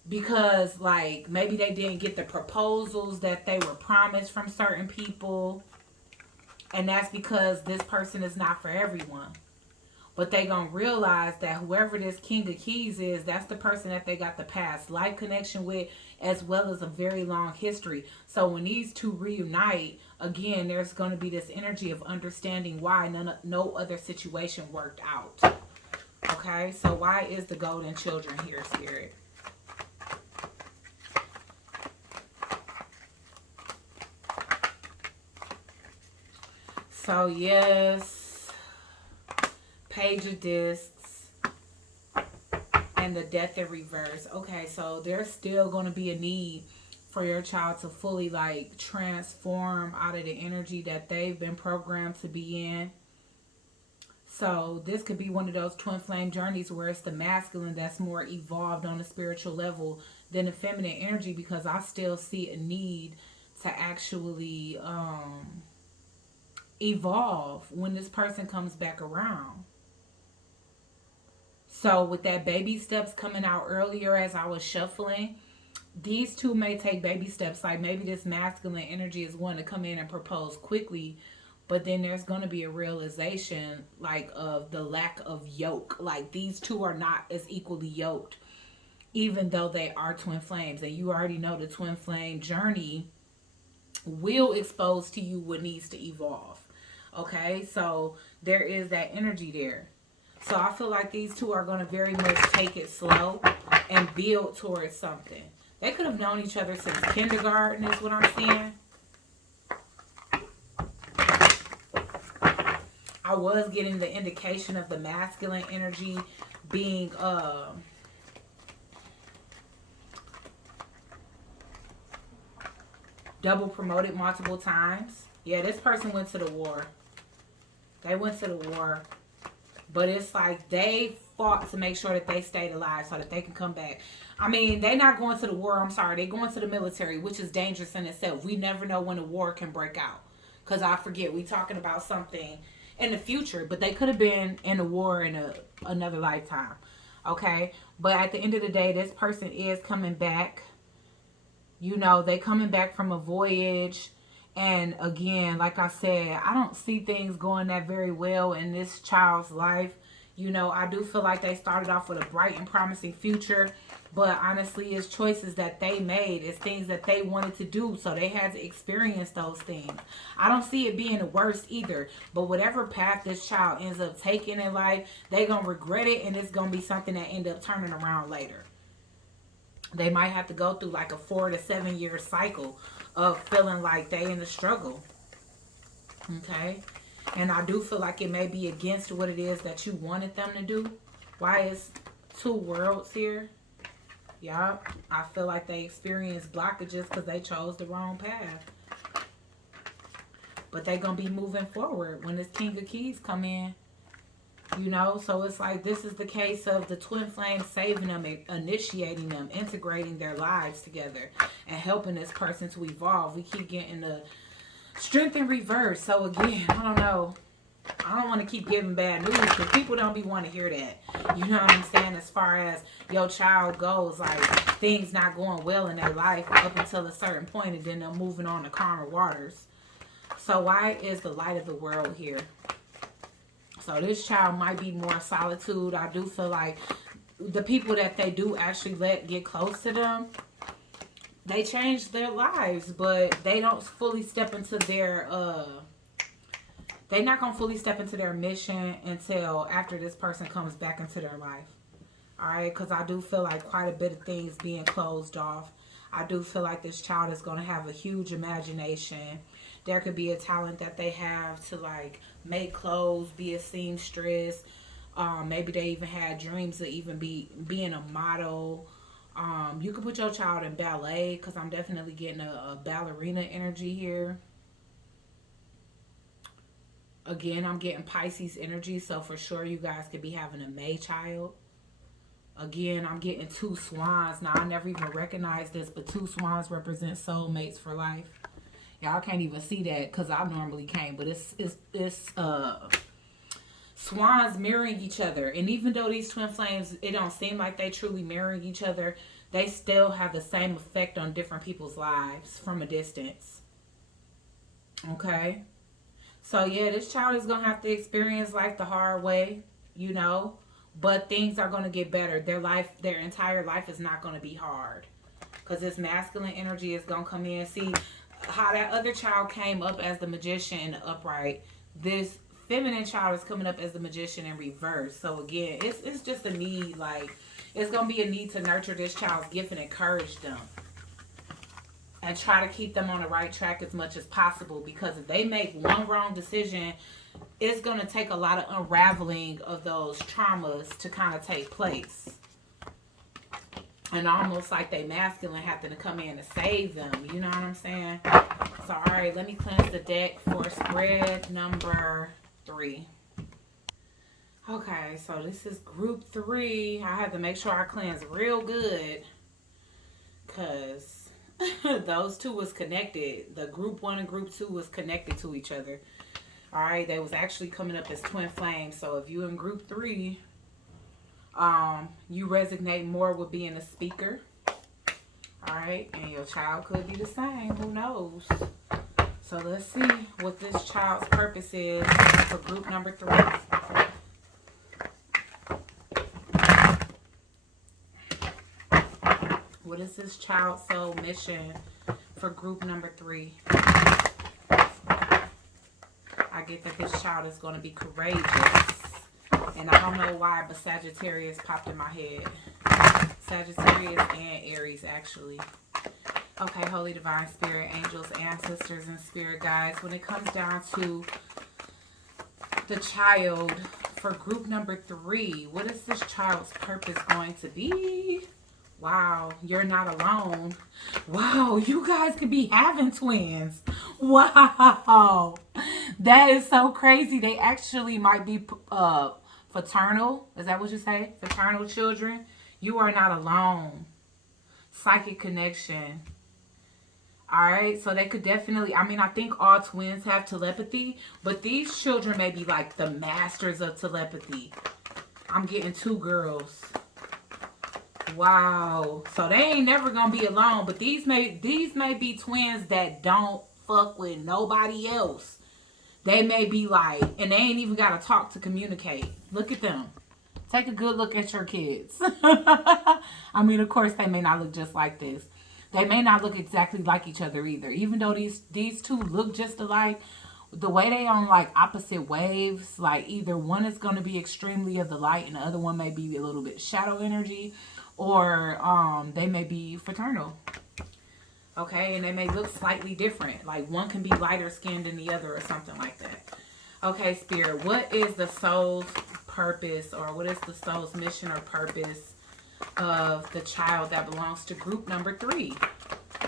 because like maybe they didn't get the proposals that they were promised from certain people, and that's because this person is not for everyone. But they gonna realize that whoever this King of Keys is, that's the person that they got the past life connection with, as well as a very long history. So when these two reunite, again, there's gonna be this energy of understanding why no other situation worked out. Okay, so why is the golden children here, Spirit? So yes, Page of Discs and the Death in reverse. Okay, so there's still going to be a need for your child to fully like transform out of the energy that they've been programmed to be in. So this could be one of those twin flame journeys where it's the masculine that's more evolved on a spiritual level than the feminine energy, because I still see a need to actually evolve when this person comes back around. So with that baby steps coming out earlier as I was shuffling, these two may take baby steps. Like maybe this masculine energy is one to come in and propose quickly, but then there's going to be a realization like of the lack of yoke. Like these two are not as equally yoked, even though they are twin flames. And you already know the twin flame journey will expose to you what needs to evolve. Okay, so there is that energy there. So I feel like these two are going to very much take it slow and build towards something. They could have known each other since kindergarten, is what I'm saying. I was getting the indication of the masculine energy being double promoted multiple times. Yeah, this person went to the war. They went to the war. But it's like they fought to make sure that they stayed alive so that they can come back. I mean, they're not going to the war. I'm sorry. They're going to the military, which is dangerous in itself. We never know when a war can break out. Because I forget, we talking about something in the future. But they could have been in a war in another lifetime. Okay? But at the end of the day, this person is coming back. They coming back from a voyage. And again, like I said, I don't see things going that very well in this child's life. I do feel like they started off with a bright and promising future, but honestly, it's choices that they made. It's things that they wanted to do, so they had to experience those things. I don't see it being the worst either, but whatever path this child ends up taking in life, they're going to regret it, and it's going to be something that end up turning around later. They might have to go through like a 4 to 7 year cycle of feeling like they in the struggle. Okay? And I do feel like it may be against what it is that you wanted them to do. Why is 2 worlds here? Yeah, I feel like they experienced blockages because they chose the wrong path. But they're going to be moving forward when this King of Keys come in. So it's like this is the case of the twin flames saving them, initiating them, integrating their lives together, and helping this person to evolve. We keep getting the strength in reverse. So again, I don't know. I don't want to keep giving bad news because people don't be want to hear that. You know what I'm saying? As far as your child goes, like things not going well in their life up until a certain point, and then they're moving on to calmer waters. So why is the light of the world here? So this child might be more solitude. I do feel like the people that they do actually let get close to them, they change their lives, but they don't fully step into their they're not gonna fully step into their mission until after this person comes back into their life. Alright, because I do feel like quite a bit of things being closed off. I do feel like this child is going to have a huge imagination. There could be a talent that they have to like make clothes, be a seamstress. Maybe they even had dreams of even being a model. You could put your child in ballet because I'm definitely getting a ballerina energy here. Again, I'm getting Pisces energy, so for sure you guys could be having a May child. Again, I'm getting two swans. Now, I never even recognized this, but two swans represent soulmates for life. Y'all can't even see that because I normally can't, but it's swans mirroring each other. And even though these twin flames, it don't seem like they truly mirroring each other, they still have the same effect on different people's lives from a distance. Okay? So, yeah, this child is going to have to experience life the hard way, you know. But things are going to get better. Their entire life is not going to be hard. Because this masculine energy is going to come in. See how that other child came up as the magician in the upright. This feminine child is coming up as the magician in reverse. So, again, it's just a need. Like, it's going to be a need to nurture this child's gift and encourage them. And try to keep them on the right track as much as possible. Because if they make one wrong decision, it's going to take a lot of unraveling of those traumas to kind of take place. And almost like they masculine have to come in and save them. You know what I'm saying? So, all right, let me cleanse the deck for spread number 3. Okay, so this is group 3. I have to make sure I cleanse real good. Because those two was connected. The group 1 and group 2 was connected to each other. All right, they was actually coming up as twin flames. So if you in group 3, you resonate more with being a speaker. All right, and your child could be the same. Who knows? So let's see what this child's purpose is for group number 3. What is this child's soul mission for group number 3? I get that this child is going to be courageous. And I don't know why, but Sagittarius popped in my head. Sagittarius and Aries, actually. Okay, Holy Divine Spirit, angels, ancestors, and spirit guides. When it comes down to the child for group number 3, what is this child's purpose going to be? Wow, you're not alone. Wow, you guys could be having twins. Wow. That is so crazy. They actually might be fraternal. Is that what you say? Fraternal children. You are not alone. Psychic connection. Alright, so they could definitely, I think all twins have telepathy, but these children may be like the masters of telepathy. I'm getting 2 girls. Wow. So they ain't never gonna be alone, but these may be twins that don't fuck with nobody else. They may be like, and they ain't even gotta talk to communicate. Look at them. Take a good look at your kids. Of course they may not look just like this. They may not look exactly like each other either. Even though these two look just alike, the way they on like opposite waves, like either one is going to be extremely of the light and the other one may be a little bit shadow energy, or they may be fraternal. Okay, and they may look slightly different. Like one can be lighter skinned than the other or something like that. Okay, Spirit, what is the soul's purpose, or what is the soul's mission or purpose of the child that belongs to group number 3?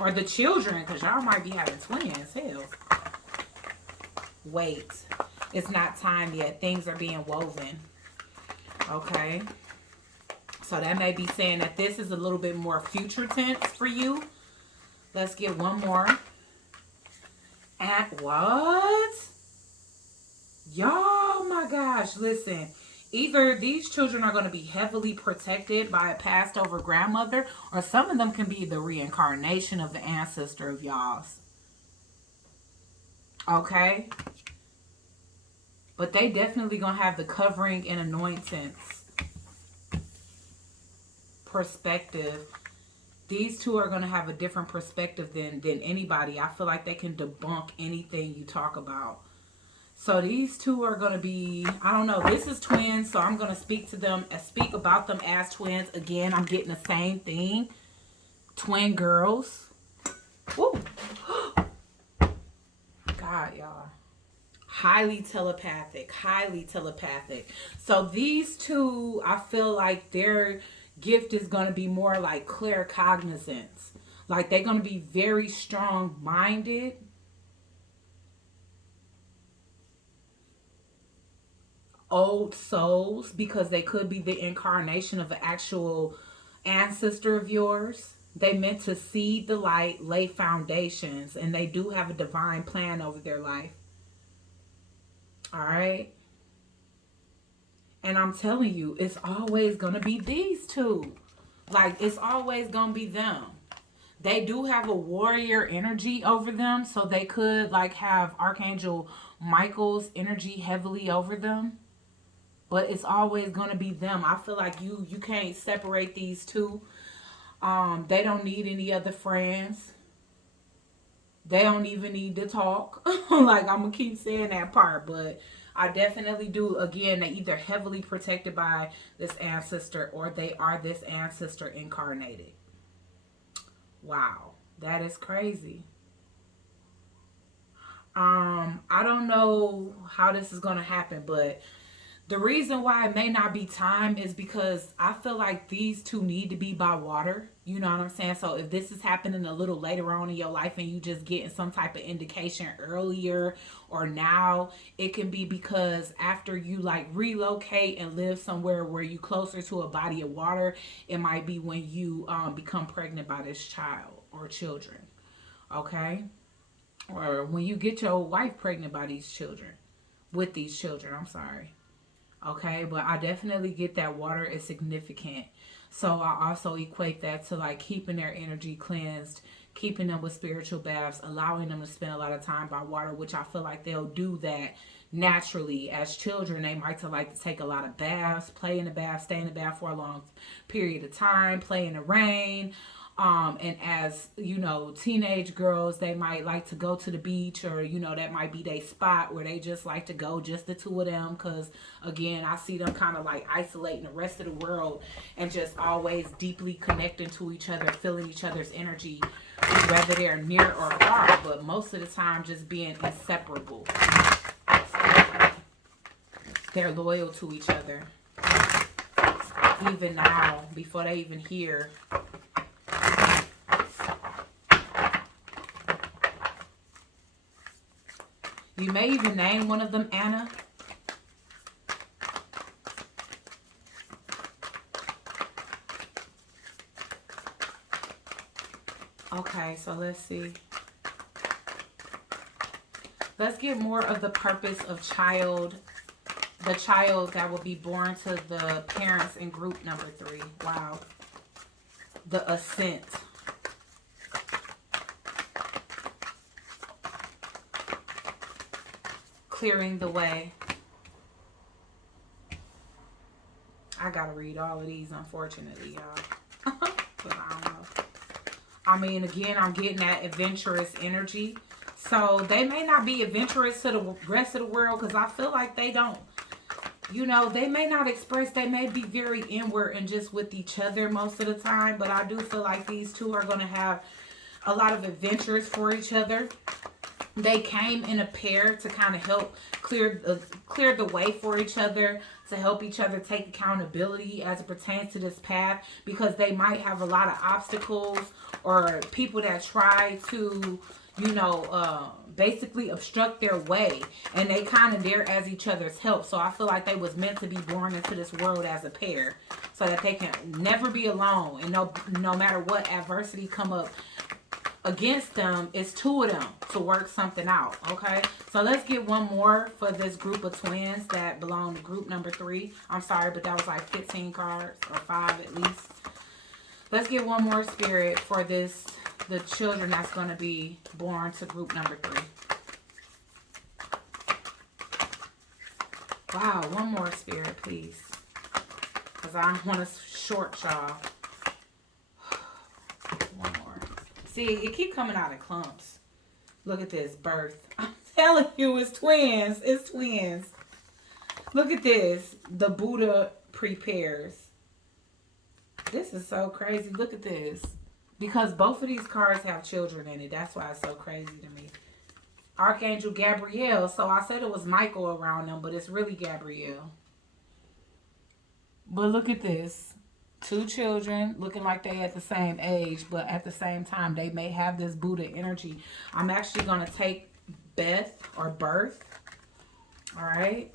Or the children, because y'all might be having twins. Hell. Wait. It's not time yet. Things are being woven. Okay. So that may be saying that this is a little bit more future tense for you. Let's get one more. And what? Y'all, my gosh, listen. Either these children are going to be heavily protected by a passed over grandmother, or some of them can be the reincarnation of the ancestor of y'all's. Okay? But they definitely going to have the covering and anointings perspective. These two are going to have a different perspective than anybody. I feel like they can debunk anything you talk about. So these two are going to be, I don't know, this is twins, so I'm going to speak to them and speak about them as twins. Again, I'm getting the same thing. Twin girls. Woo. God, God, y'all. Highly telepathic, highly telepathic. So these two, I feel like their gift is going to be more like claircognizance. Like they're going to be very strong minded, old souls, because they could be the incarnation of an actual ancestor of yours. They meant to seed the light, lay foundations, and they do have a divine plan over their life. All right. And I'm telling you, it's always going to be these two. Like, it's always going to be them. They do have a warrior energy over them, so they could, like, have Archangel Michael's energy heavily over them. But it's always going to be them. I feel like you can't separate these two. They don't need any other friends. They don't even need to talk. Like, I'm going to keep saying that part, but I definitely do. Again, they either heavily protected by this ancestor or they are this ancestor incarnated. Wow, that is crazy. I don't know how this is going to happen, but the reason why it may not be time is because I feel like these two need to be by water. You know what I'm saying? So if this is happening a little later on in your life and you just getting some type of indication earlier or now, it can be because after you like relocate and live somewhere where you closer to a body of water, it might be when you become pregnant by this child or children. Okay? Or when you get your wife pregnant by these children. With these children, I'm sorry. Okay, but I definitely get that water is significant. So I also equate that to like keeping their energy cleansed, keeping them with spiritual baths, allowing them to spend a lot of time by water, which I feel like they'll do that naturally. As children, they might like to take a lot of baths, play in the bath, stay in the bath for a long period of time, play in the rain. And as you know, teenage girls, they might like to go to the beach, or you know, that might be their spot where they just like to go, just the two of them. Because again, I see them kind of like isolating the rest of the world and just always deeply connecting to each other, feeling each other's energy, whether they're near or far, but most of the time just being inseparable. They're loyal to each other even now, before they even hear. You may even name one of them Anna. Okay, so let's see. Let's get more of the purpose of the child that will be born to the parents in group number 3. Wow. The ascent. Clearing the way. I gotta read all of these, unfortunately, y'all. But I don't know. I mean, again, I'm getting that adventurous energy. So they may not be adventurous to the rest of the world, because I feel like they don't. You know, they may not express, they may be very inward and just with each other most of the time. But I do feel like these two are going to have a lot of adventures for each other. They came in a pair to kind of help clear the way for each other, to help each other take accountability as it pertains to this path, because they might have a lot of obstacles or people that try to, you know, basically obstruct their way, and they kind of there as each other's help. So I feel like they was meant to be born into this world as a pair, so that they can never be alone, and no matter what adversity come up against them, it's two of them to work something out. Okay, so let's get one more for this group of twins that belong to group number 3. I'm sorry, but that was like 15 cards, or 5 at least. Let's get one more, Spirit, for this, the children that's going to be born to group number 3. Wow, one more, Spirit, please, because I don't want to short y'all. One more. See, it keep coming out in clumps. Look at this, birth. I'm telling you, it's twins. It's twins. Look at this. The Buddha prepares. This is so crazy. Look at this. Because both of these cards have children in it. That's why it's so crazy to me. Archangel Gabrielle. So I said it was Michael around them, but it's really Gabrielle. But look at this. Two children looking like they at the same age, but at the same time, they may have this Buddha energy. I'm actually going to take Beth or birth. All right.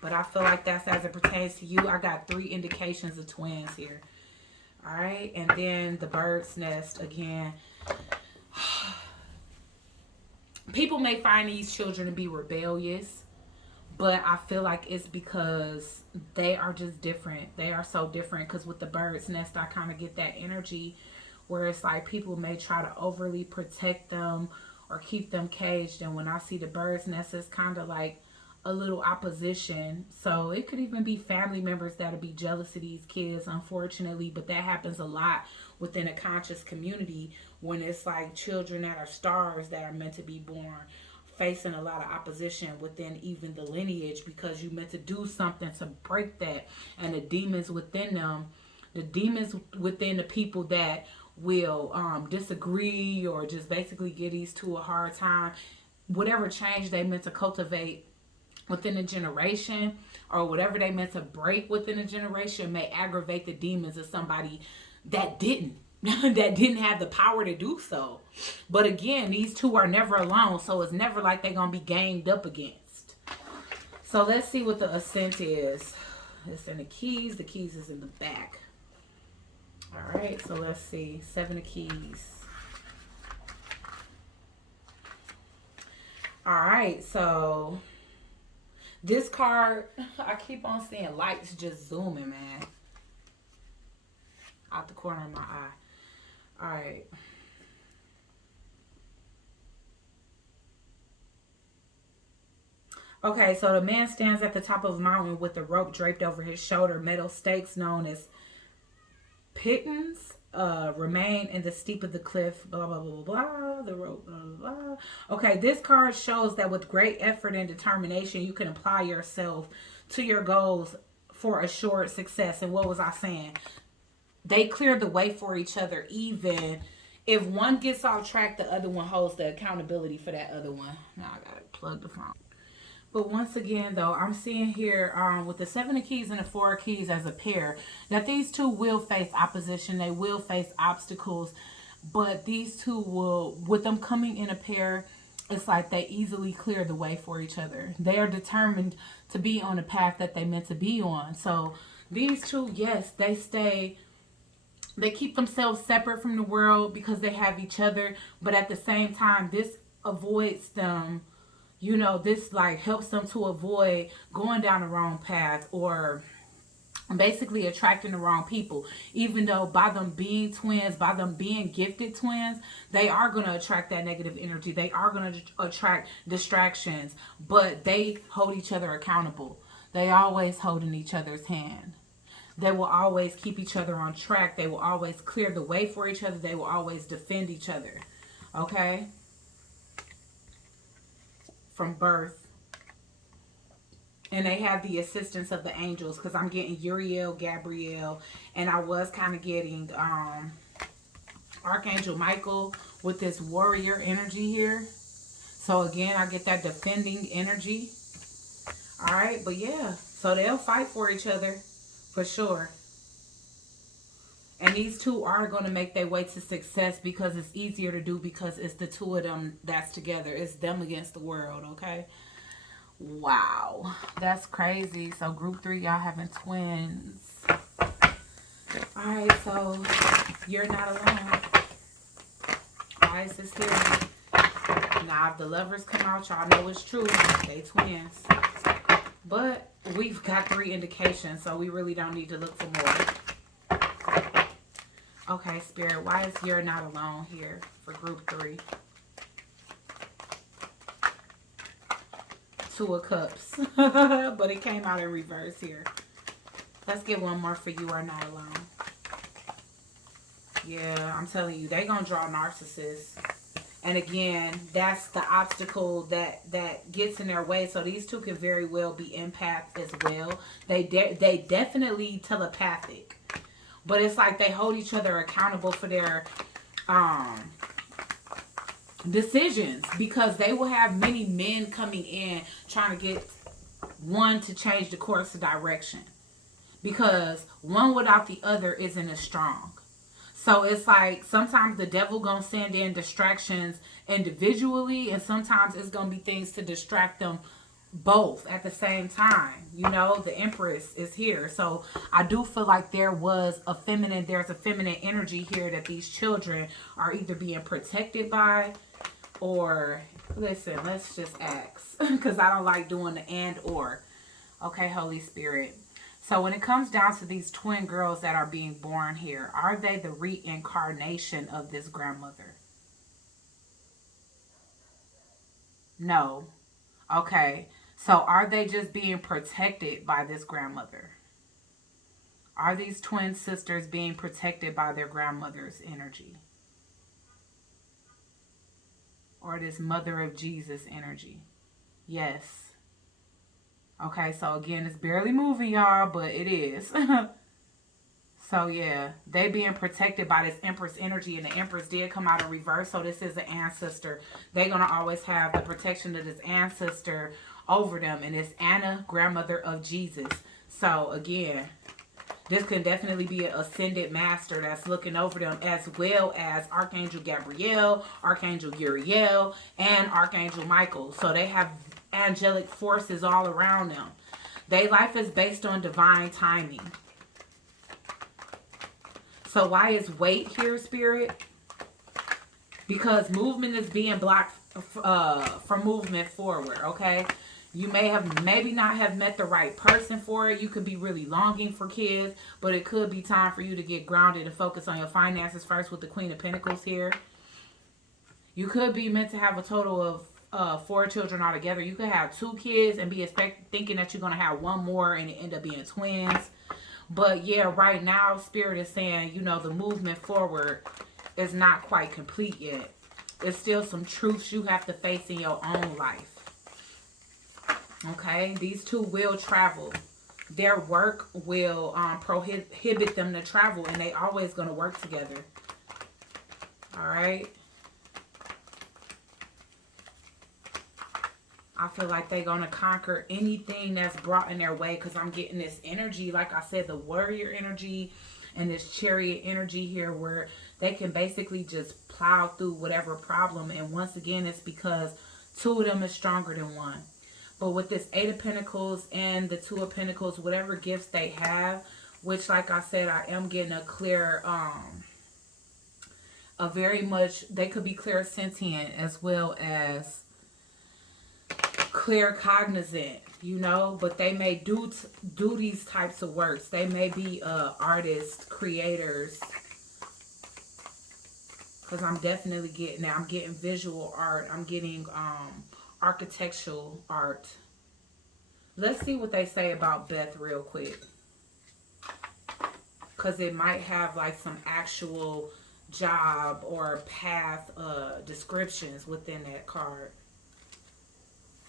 But I feel like that's as it pertains to you. I got 3 indications of twins here. All right. And then the bird's nest again. People may find these children to be rebellious, but I feel like it's because they are just different. They are so different, because with the bird's nest, I kind of get that energy where it's like people may try to overly protect them or keep them caged. And when I see the bird's nest, it's kind of like a little opposition. So it could even be family members that'll be jealous of these kids, unfortunately. But that happens a lot within a conscious community when it's like children that are stars that are meant to be born facing a lot of opposition within even the lineage, because you meant to do something to break that. And the demons within them, the demons within the people that will disagree or just basically give these two a hard time, whatever change they meant to cultivate within a generation or whatever they meant to break within a generation may aggravate the demons of somebody that didn't that didn't have the power to do so. But again, these two are never alone, so it's never like they're gonna be ganged up against. So let's see what the ascent is. It's in the keys. The keys is in the back. All right, so let's see. 7 of keys. All right, so this card, I keep on seeing lights just zooming, man, out the corner of my eye. All right. Okay, so the man stands at the top of a mountain with the rope draped over his shoulder. Metal stakes known as pittons remain in the steep of the cliff. Blah, blah, blah, blah, blah. The rope, blah, blah, blah. Okay, this card shows that with great effort and determination, you can apply yourself to your goals for assured success. And what was I saying? They clear the way for each other. Even if one gets off track, the other one holds the accountability for that other one. Now I gotta plug the phone. But once again, though, I'm seeing here with the 7 of keys and the 4 of keys as a pair, that these two will face opposition. They will face obstacles. But these two will, with them coming in a pair, it's like they easily clear the way for each other. They are determined to be on the path that they meant to be on. So these two, yes, they keep themselves separate from the world because they have each other. But at the same time, this avoids them, you know, this like helps them to avoid going down the wrong path or basically attracting the wrong people. Even though by them being twins, by them being gifted twins, they are going to attract that negative energy. They are going to attract distractions, but they hold each other accountable. They always holding each other's hand. They will always keep each other on track. They will always clear the way for each other. They will always defend each other. Okay? From birth. And they have the assistance of the angels, because I'm getting Uriel, Gabrielle, and I was kind of getting Archangel Michael with this warrior energy here. So again, I get that defending energy. All right, but yeah, so they'll fight for each other for sure. And these two are going to make their way to success because it's easier to do, because it's the two of them that's together. It's them against the world, okay? Wow. That's crazy. So group 3, y'all having twins. Alright, so you're not alone. Why is this here? Now, if the lovers come out, y'all know it's true. They twins. But we've got 3 indications, so we really don't need to look for more. Okay, Spirit, why is you're not alone here for group 3? 2 of Cups. But it came out in reverse here. Let's get one more for you are not alone. Yeah, I'm telling you, they're going to draw narcissists. And again, that's the obstacle that gets in their way. So these two can very well be empaths as well. They definitely telepathic. But it's like they hold each other accountable for their decisions, because they will have many men coming in trying to get one to change the course of direction, because one without the other isn't as strong. So it's like sometimes the devil gonna send in distractions individually, and sometimes it's gonna be things to distract them both at the same time. You know, the Empress is here. So I do feel like there's a feminine energy here that these children are either being protected by, or listen, let's just ask, because I don't like doing the and or. Okay, Holy Spirit. So when it comes down to these twin girls that are being born here, are they the reincarnation of this grandmother? No. Okay. So are they just being protected by this grandmother? Are these twin sisters being protected by their grandmother's energy? Or this mother of Jesus energy? Yes. Okay, so again, it's barely moving, y'all, but it is. So yeah, they being protected by this Empress energy, and the Empress did come out in reverse. So this is an ancestor. They're gonna always have the protection of this ancestor over them, and it's Anna, grandmother of Jesus. So again, this can definitely be an ascended master that's looking over them, as well as Archangel Gabriel, Archangel Uriel, and Archangel Michael. So they have angelic forces all around them. Their life is based on divine timing. So why is weight here, Spirit? Because movement is being blocked from movement forward, okay? You maybe not have met the right person for it. You could be really longing for kids, but it could be time for you to get grounded and focus on your finances first with the Queen of Pentacles here. You could be meant to have a total of 4 children altogether. You could have 2 kids and be thinking that you're going to have one more and it end up being twins. But yeah, right now, Spirit is saying, you know, the movement forward is not quite complete yet. There's still some truths you have to face in your own life. Okay, these two will travel. Their work will prohibit them to travel, and they always going to work together. All right. I feel like they're going to conquer anything that's brought in their way, because I'm getting this energy, like I said, the warrior energy and this chariot energy here, where they can basically just plow through whatever problem. And once again, it's because 2 of them is stronger than 1. But with this 8 of Pentacles and the 2 of Pentacles, whatever gifts they have, which, like I said, I am getting a clear, a very much, they could be clairsentient as well as clear cognizant, you know, but they may do these types of works. They may be artists, creators, because I'm definitely getting that. I'm getting visual art. I'm getting architectural art. Let's see what they say about Beth real quick, because it might have like some actual job or path descriptions within that card,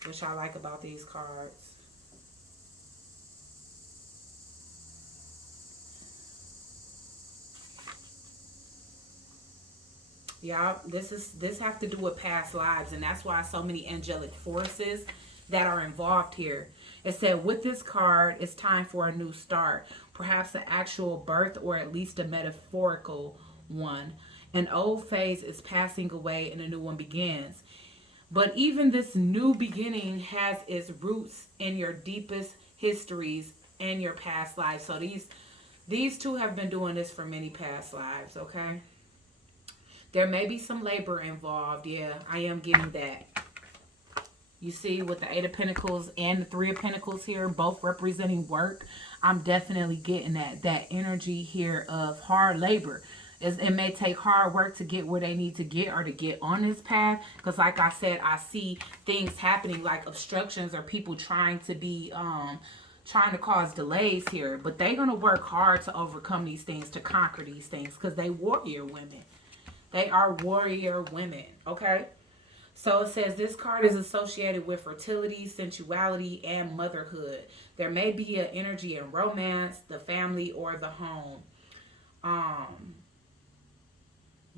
which I like about these cards. Y'all, this have to do with past lives, and that's why so many angelic forces that are involved here. It said with this card, it's time for a new start, perhaps an actual birth or at least a metaphorical one. An old phase is passing away and a new one begins. But even this new beginning has its roots in your deepest histories and your past lives. So these two have been doing this for many past lives, okay? There may be some labor involved. Yeah, I am getting that. You see, with the 8 of Pentacles and the 3 of Pentacles here, both representing work, I'm definitely getting that energy here of hard labor. It may take hard work to get where they need to get, or to get on this path. Because like I said, I see things happening like obstructions or people trying to cause delays here. But they're going to work hard to overcome these things, to conquer these things, because they warrior women. They are warrior women, okay? So it says this card is associated with fertility, sensuality, and motherhood. There may be an energy in romance, the family, or the home.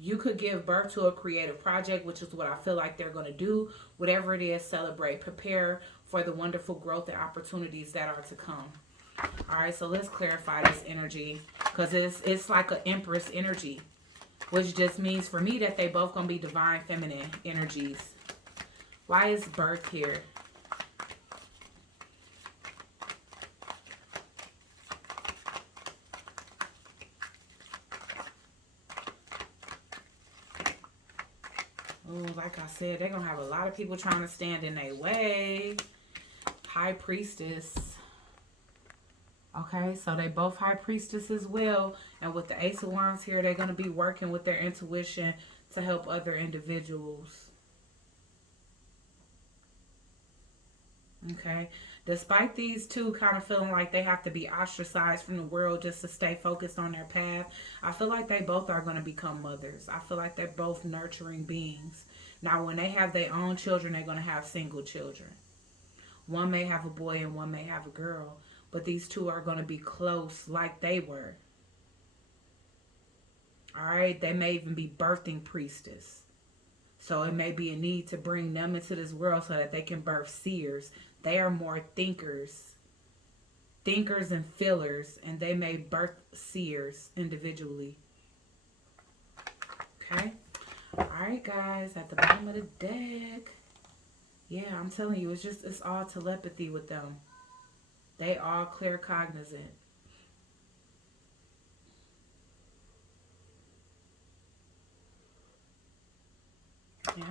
You could give birth to a creative project, which is what I feel like they're going to do. Whatever it is, celebrate. Prepare for the wonderful growth and opportunities that are to come. All right, so let's clarify this energy because it's like an Empress energy, which just means for me that they both going to be divine feminine energies. Why is birth here? Oh, like I said, they're going to have a lot of people trying to stand in their way. High Priestess. Okay, so they both High Priestess as well. And with the Ace of Wands here, they're going to be working with their intuition to help other individuals. Okay, despite these two kind of feeling like they have to be ostracized from the world just to stay focused on their path, I feel like they both are going to become mothers. I feel like they're both nurturing beings. Now, when they have their own children, they're going to have single children. One may have a boy and one may have a girl, but these two are going to be close like they were. All right, they may even be birthing priestess. So it may be a need to bring them into this world so that they can birth seers. They are more thinkers and feelers, and they may birth seers individually. Okay? Alright, guys, at the bottom of the deck. Yeah, I'm telling you, it's all telepathy with them. They all clear cognizant. Yeah.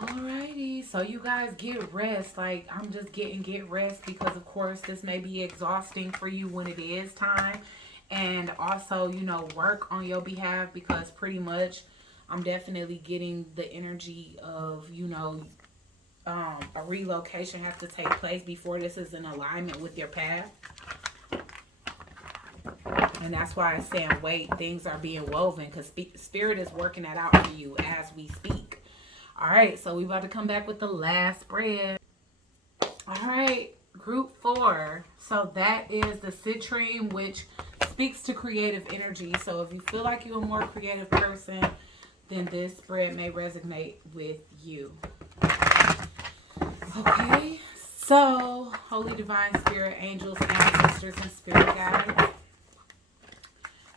Alrighty, so you guys get rest. Like, I'm just get rest because, of course, this may be exhausting for you when it is time. And also, you know, work on your behalf because pretty much I'm definitely getting the energy of, you know, a relocation has to take place before this is in alignment with your path. And that's why I'm saying, wait, things are being woven because Spirit is working that out for you as we speak. All right, so we're about to come back with the last spread. All right, group 4. So that is the citrine, which speaks to creative energy. So if you feel like you're a more creative person, then this spread may resonate with you. Okay, so Holy Divine Spirit, angels, ancestors, and spirit guides,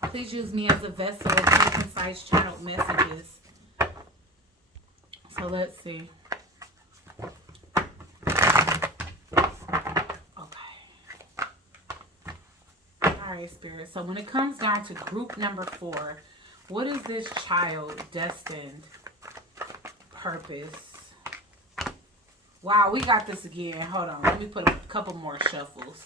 please use me as a vessel for concise channeled messages. So let's see. Okay. Alright, Spirit. So when it comes down to group number 4, what is this child destined purpose? Wow, we got this again. Hold on. Let me put a couple more shuffles.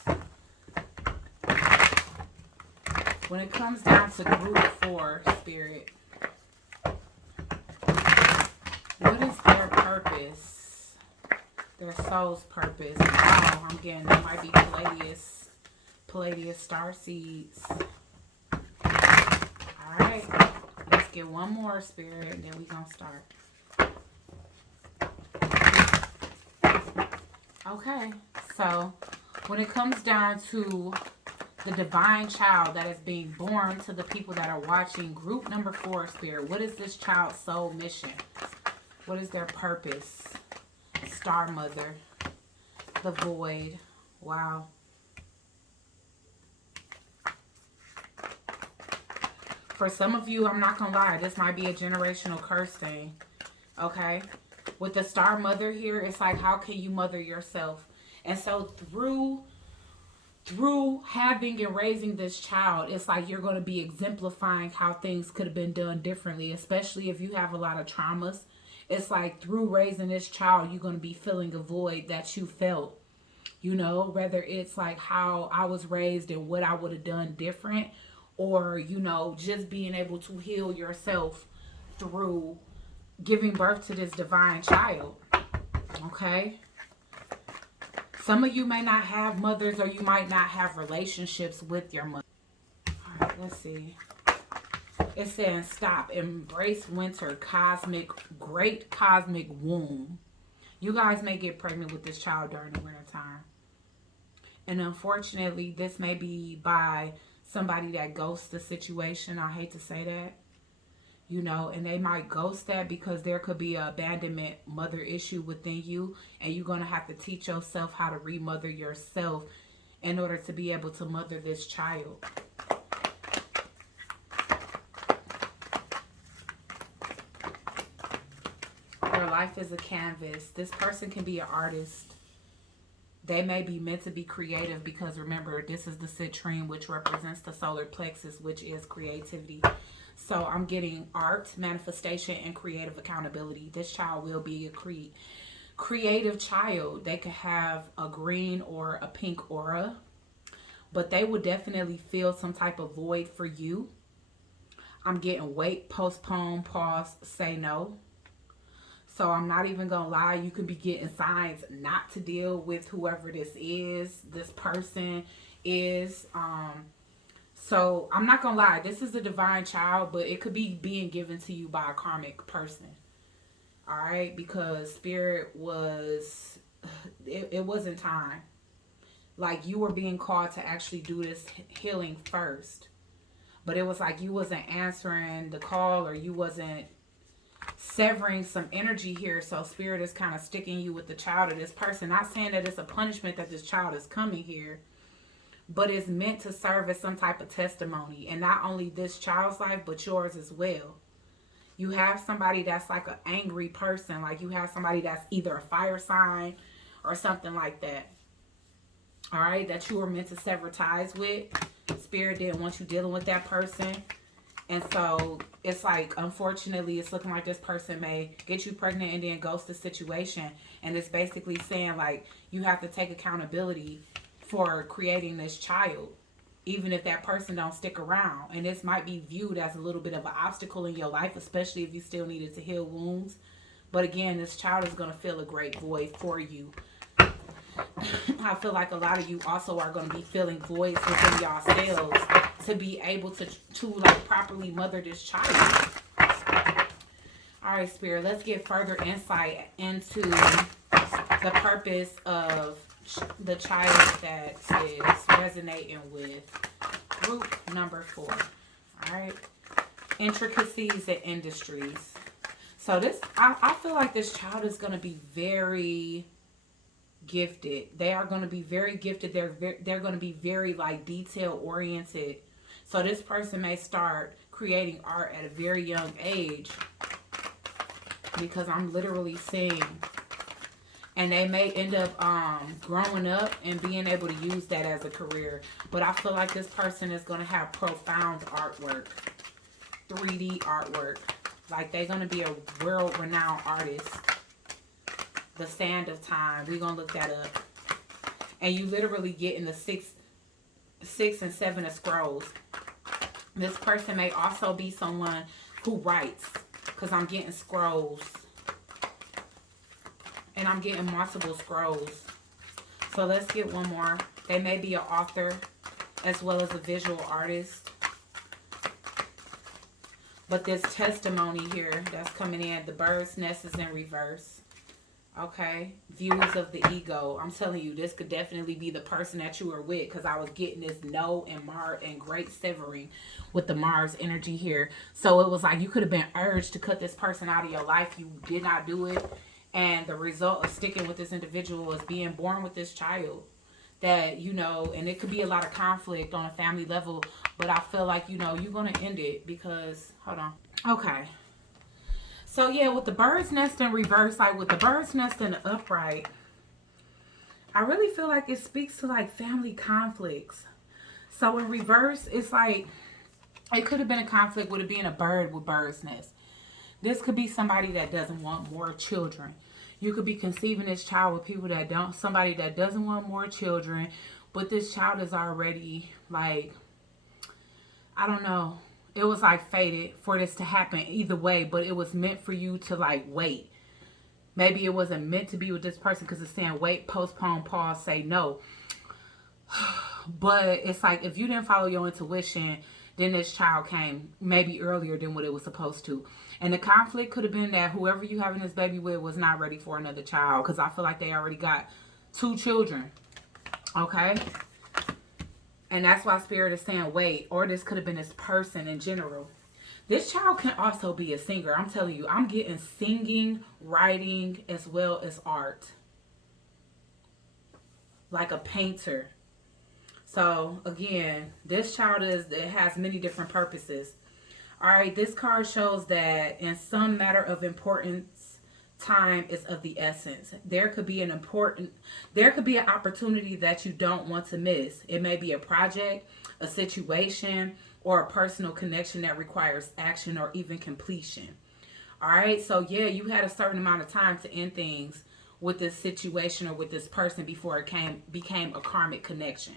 When it comes down to group 4, Spirit, what is their purpose? Their soul's purpose. Oh, I'm getting, that might be Palladius star seeds. Alright, let's get one more, Spirit, and then we're going to start. Okay, so when it comes down to the divine child that is being born to the people that are watching, group number 4, Spirit, what is this child's soul mission? What is their purpose? Star Mother, the void. Wow. For some of you, I'm not going to lie, this might be a generational curse thing. Okay? With the Star Mother here, it's like, how can you mother yourself? And so through having and raising this child, it's like you're going to be exemplifying how things could have been done differently, especially if you have a lot of traumas. It's like through raising this child, you're going to be filling a void that you felt, you know, whether it's like how I was raised and what I would have done different, or, you know, just being able to heal yourself through giving birth to this divine child. Okay? Some of you may not have mothers, or you might not have relationships with your mother. All right, let's see. It's saying stop, embrace winter, great cosmic womb. You guys may get pregnant with this child during the winter time. And unfortunately, this may be by somebody that ghosts the situation. I hate to say that. You know, and they might ghost that because there could be an abandonment mother issue within you, and you're going to have to teach yourself how to remother yourself in order to be able to mother this child. Your life is a canvas. This person can be an artist. They may be meant to be creative because remember, this is the citrine, which represents the solar plexus, which is creativity. So I'm getting art, manifestation, and creative accountability. This child will be a creative child. They could have a green or a pink aura, but they will definitely feel some type of void for you. I'm getting wait, postpone, pause, say no. So I'm not even going to lie. You could be getting signs not to deal with whoever this person is. So I'm not going to lie. This is a divine child, but it could be being given to you by a karmic person. All right? Because spirit was, it wasn't time. Like you were being called to actually do this healing first. But it was like you wasn't answering the call, or you wasn't severing some energy here. So spirit is kind of sticking you with the child of this person. Not saying that it's a punishment that this child is coming here, but it's meant to serve as some type of testimony. And not only this child's life, but yours as well. You have somebody that's like an angry person. Like you have somebody that's either a fire sign or something like that. All right, that you were meant to sever ties with. Spirit didn't want you dealing with that person. And so it's like, unfortunately, it's looking like this person may get you pregnant and then ghost the situation. And it's basically saying like, you have to take accountability for creating this child, even if that person don't stick around. And this might be viewed as a little bit of an obstacle in your life, especially if you still needed to heal wounds. But again, this child is going to fill a great void for you. I feel like a lot of you also are going to be filling voids within yourselves to be able to like properly mother this child. All right, Spirit, let's get further insight into the purpose of the child that is resonating with group number 4. All right, intricacies and industries. So this, I feel like this child is going to be very gifted. They are going to be very gifted. They're going to be very like detail oriented. So this person may start creating art at a very young age, because I'm literally seeing, and they may end up growing up and being able to use that as a career. But I feel like this person is going to have profound artwork, 3D artwork. Like they're going to be a world-renowned artist. The Sand of Time. We're going to look that up. And you literally get in the 6 and 7 of scrolls. This person may also be someone who writes, because I'm getting scrolls. And I'm getting multiple scrolls. So let's get one more. They may be an author as well as a visual artist. But this testimony here that's coming in, the bird's nest is in reverse. Okay, views of the ego. I'm telling you, this could definitely be the person that you were with, because I was getting this no and Mars and great severing with the Mars energy here. So it was like you could have been urged to cut this person out of your life. You did not do it. And the result of sticking with this individual is being born with this child that, you know, and it could be a lot of conflict on a family level. But I feel like, you know, you're going to end it because, hold on. Okay. So, yeah, with the bird's nest in reverse, like with the bird's nest in the upright, I really feel like it speaks to, like, family conflicts. So, in reverse, it's like, it could have been a conflict with it being a bird with bird's nest. This could be somebody that doesn't want more children. You could be conceiving this child with people that don't, somebody that doesn't want more children, but this child is already, like, I don't know. It was like fated for this to happen either way, but it was meant for you to like wait. Maybe it wasn't meant to be with this person because it's saying wait, postpone, pause, say no. But it's like if you didn't follow your intuition, then this child came maybe earlier than what it was supposed to. And the conflict could have been that whoever you having this baby with was not ready for another child, because I feel like they already got 2 children. Okay? And that's why Spirit is saying wait, or this could have been this person in general. This child can also be a singer. I'm telling you, I'm getting singing, writing, as well as art. Like a painter. So again, this child it has many different purposes. All right, this card shows that in some matter of importance, time is of the essence. There could be an opportunity that you don't want to miss. It may be a project, a situation, or a personal connection that requires action or even completion. All right, so yeah, you had a certain amount of time to end things with this situation or with this person before it became a karmic connection.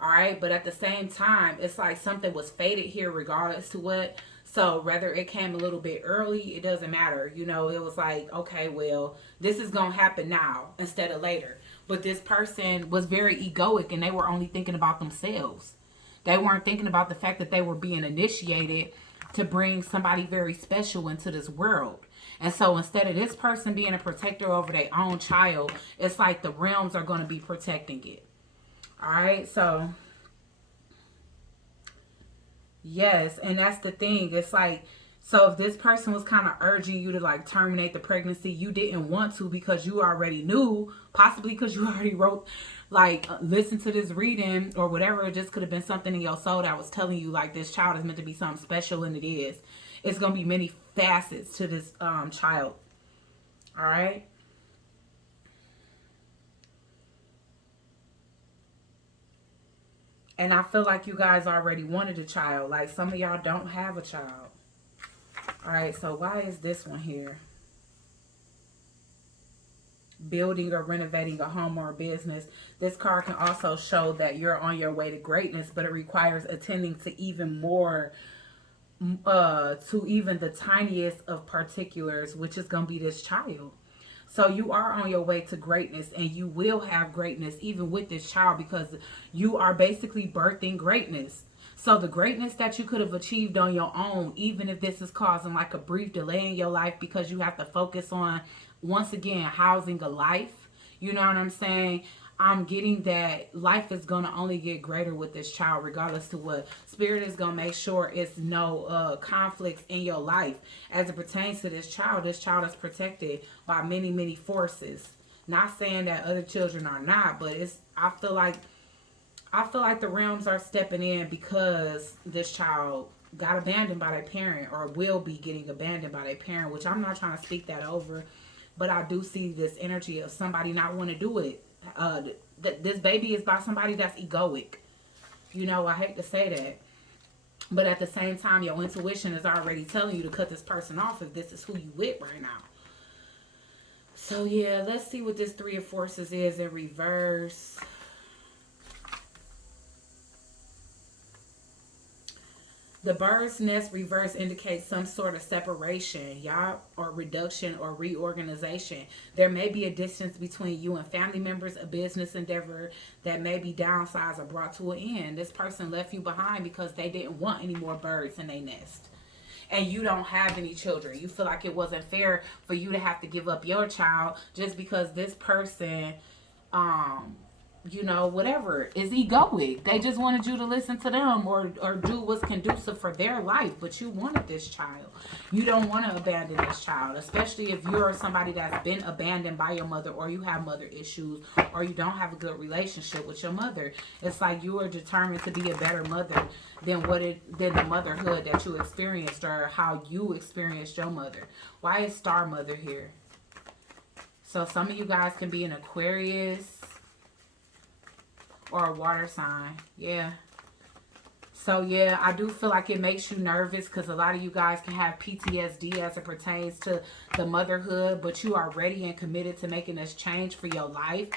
All right, but at the same time, it's like something was fated here regardless to what. So whether it came a little bit early, it doesn't matter. You know, it was like, okay, well, this is going to happen now instead of later. But this person was very egoic and they were only thinking about themselves. They weren't thinking about the fact that they were being initiated to bring somebody very special into this world. And so instead of this person being a protector over their own child, it's like the realms are going to be protecting it. All right, so yes, and that's the thing. It's like, so if this person was kind of urging you to like terminate the pregnancy, you didn't want to because you already knew, possibly because you already wrote, like, listen to this reading or whatever. It just could have been something in your soul that was telling you like this child is meant to be something special, and it is. It's gonna be many facets to this child. All right. And I feel like you guys already wanted a child. Like some of y'all don't have a child. All right, so why is this one here? Building or renovating a home or a business. This card can also show that you're on your way to greatness, but it requires attending to even more, to even the tiniest of particulars, which is going to be this child. So you are on your way to greatness, and you will have greatness even with this child because you are basically birthing greatness. So the greatness that you could have achieved on your own, even if this is causing like a brief delay in your life because you have to focus on, once again, housing a life. You know what I'm saying? I'm getting that life is going to only get greater with this child regardless to what. Spirit is going to make sure it's no conflicts in your life. As it pertains to this child is protected by many, many forces. Not saying that other children are not, but I feel like the realms are stepping in because this child got abandoned by their parent or will be getting abandoned by their parent, which I'm not trying to speak that over, but I do see this energy of somebody not want to do it. This baby is by somebody that's egoic. You know, I hate to say that. But at the same time, your intuition is already telling you to cut this person off if this is who you with right now. So yeah, let's see what this Three of Forces is in reverse. The bird's nest reverse indicates some sort of separation, y'all, or reduction or reorganization. There may be a distance between you and family members, a business endeavor that may be downsized or brought to an end. This person left you behind because they didn't want any more birds in their nest. And you don't have any children. You feel like it wasn't fair for you to have to give up your child just because this person you know, whatever, is egoic. They just wanted you to listen to them or do what's conducive for their life. But you wanted this child. You don't want to abandon this child, especially if you're somebody that's been abandoned by your mother, or you have mother issues, or you don't have a good relationship with your mother. It's like you are determined to be a better mother than than the motherhood that you experienced or how you experienced your mother. Why is Star Mother here? So some of you guys can be an Aquarius or a water sign. Yeah. So yeah, I do feel like it makes you nervous because a lot of you guys can have PTSD as it pertains to the motherhood, but you are ready and committed to making this change for your life.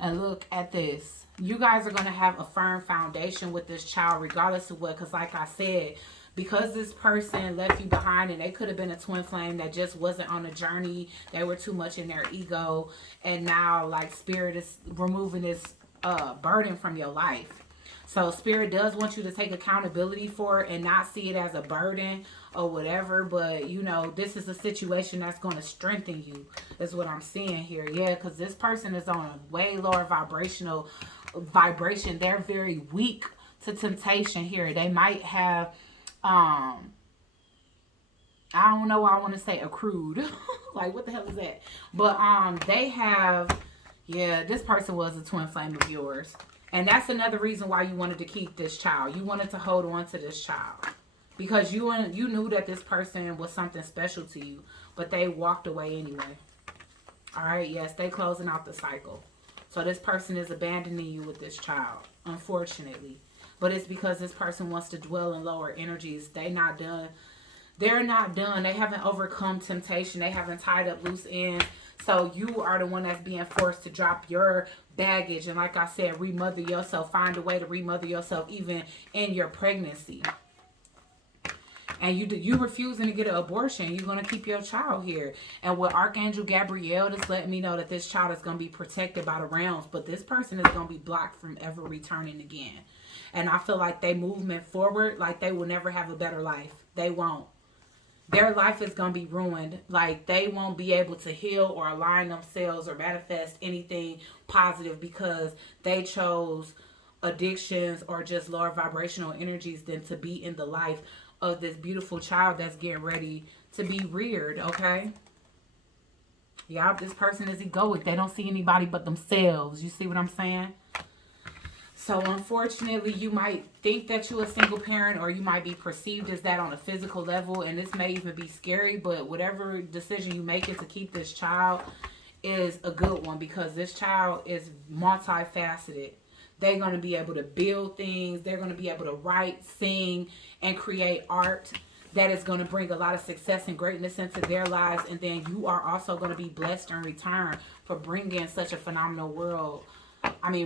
And look at this. You guys are going to have a firm foundation with this child regardless of what, because like I said, because this person left you behind and they could have been a twin flame that just wasn't on a journey. They were too much in their ego. And now like Spirit is removing this burden from your life. So Spirit does want you to take accountability for it and not see it as a burden or whatever. But, you know, this is a situation that's going to strengthen you is what I'm seeing here. Yeah, because this person is on a way lower vibrational vibration. They're very weak to temptation here. They might have, I don't know why I want to say accrued. Like, what the hell is that? But they have, yeah, this person was a twin flame of yours. And that's another reason why you wanted to keep this child. You wanted to hold on to this child. Because you knew that this person was something special to you. But they walked away anyway. Alright, yes, they closing out the cycle. So this person is abandoning you with this child, unfortunately. But it's because this person wants to dwell in lower energies. They're not done. They're not done. They haven't overcome temptation. They haven't tied up loose ends. So you are the one that's being forced to drop your baggage. And like I said, remother yourself. Find a way to remother yourself even in your pregnancy. And you refusing to get an abortion. You're going to keep your child here. And with Archangel Gabriel, just letting me know that this child is going to be protected by the realms. But this person is going to be blocked from ever returning again. And I feel like they movement forward, like they will never have a better life. They won't. Their life is going to be ruined. Like they won't be able to heal or align themselves or manifest anything positive because they chose addictions or just lower vibrational energies than to be in the life of this beautiful child that's getting ready to be reared, okay? Yeah, this person is egoic. They don't see anybody but themselves. You see what I'm saying? So unfortunately, you might think that you're a single parent or you might be perceived as that on a physical level. And this may even be scary, but whatever decision you make it to keep this child is a good one because this child is multifaceted. They're going to be able to build things. They're going to be able to write, sing, and create art that is going to bring a lot of success and greatness into their lives. And then you are also going to be blessed in return for bringing such a phenomenal world.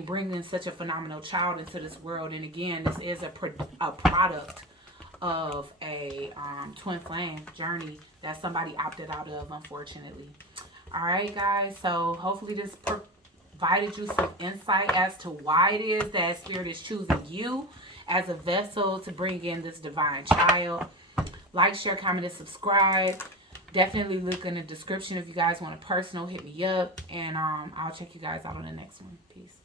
Bringing such a phenomenal child into this world. And again, this is a product of a twin flame journey that somebody opted out of, unfortunately. All right, guys. So hopefully this provided you some insight as to why it is that Spirit is choosing you as a vessel to bring in this divine child. Like, share, comment, and subscribe. Definitely look in the description if you guys want a personal. Hit me up. And I'll check you guys out on the next one. Peace.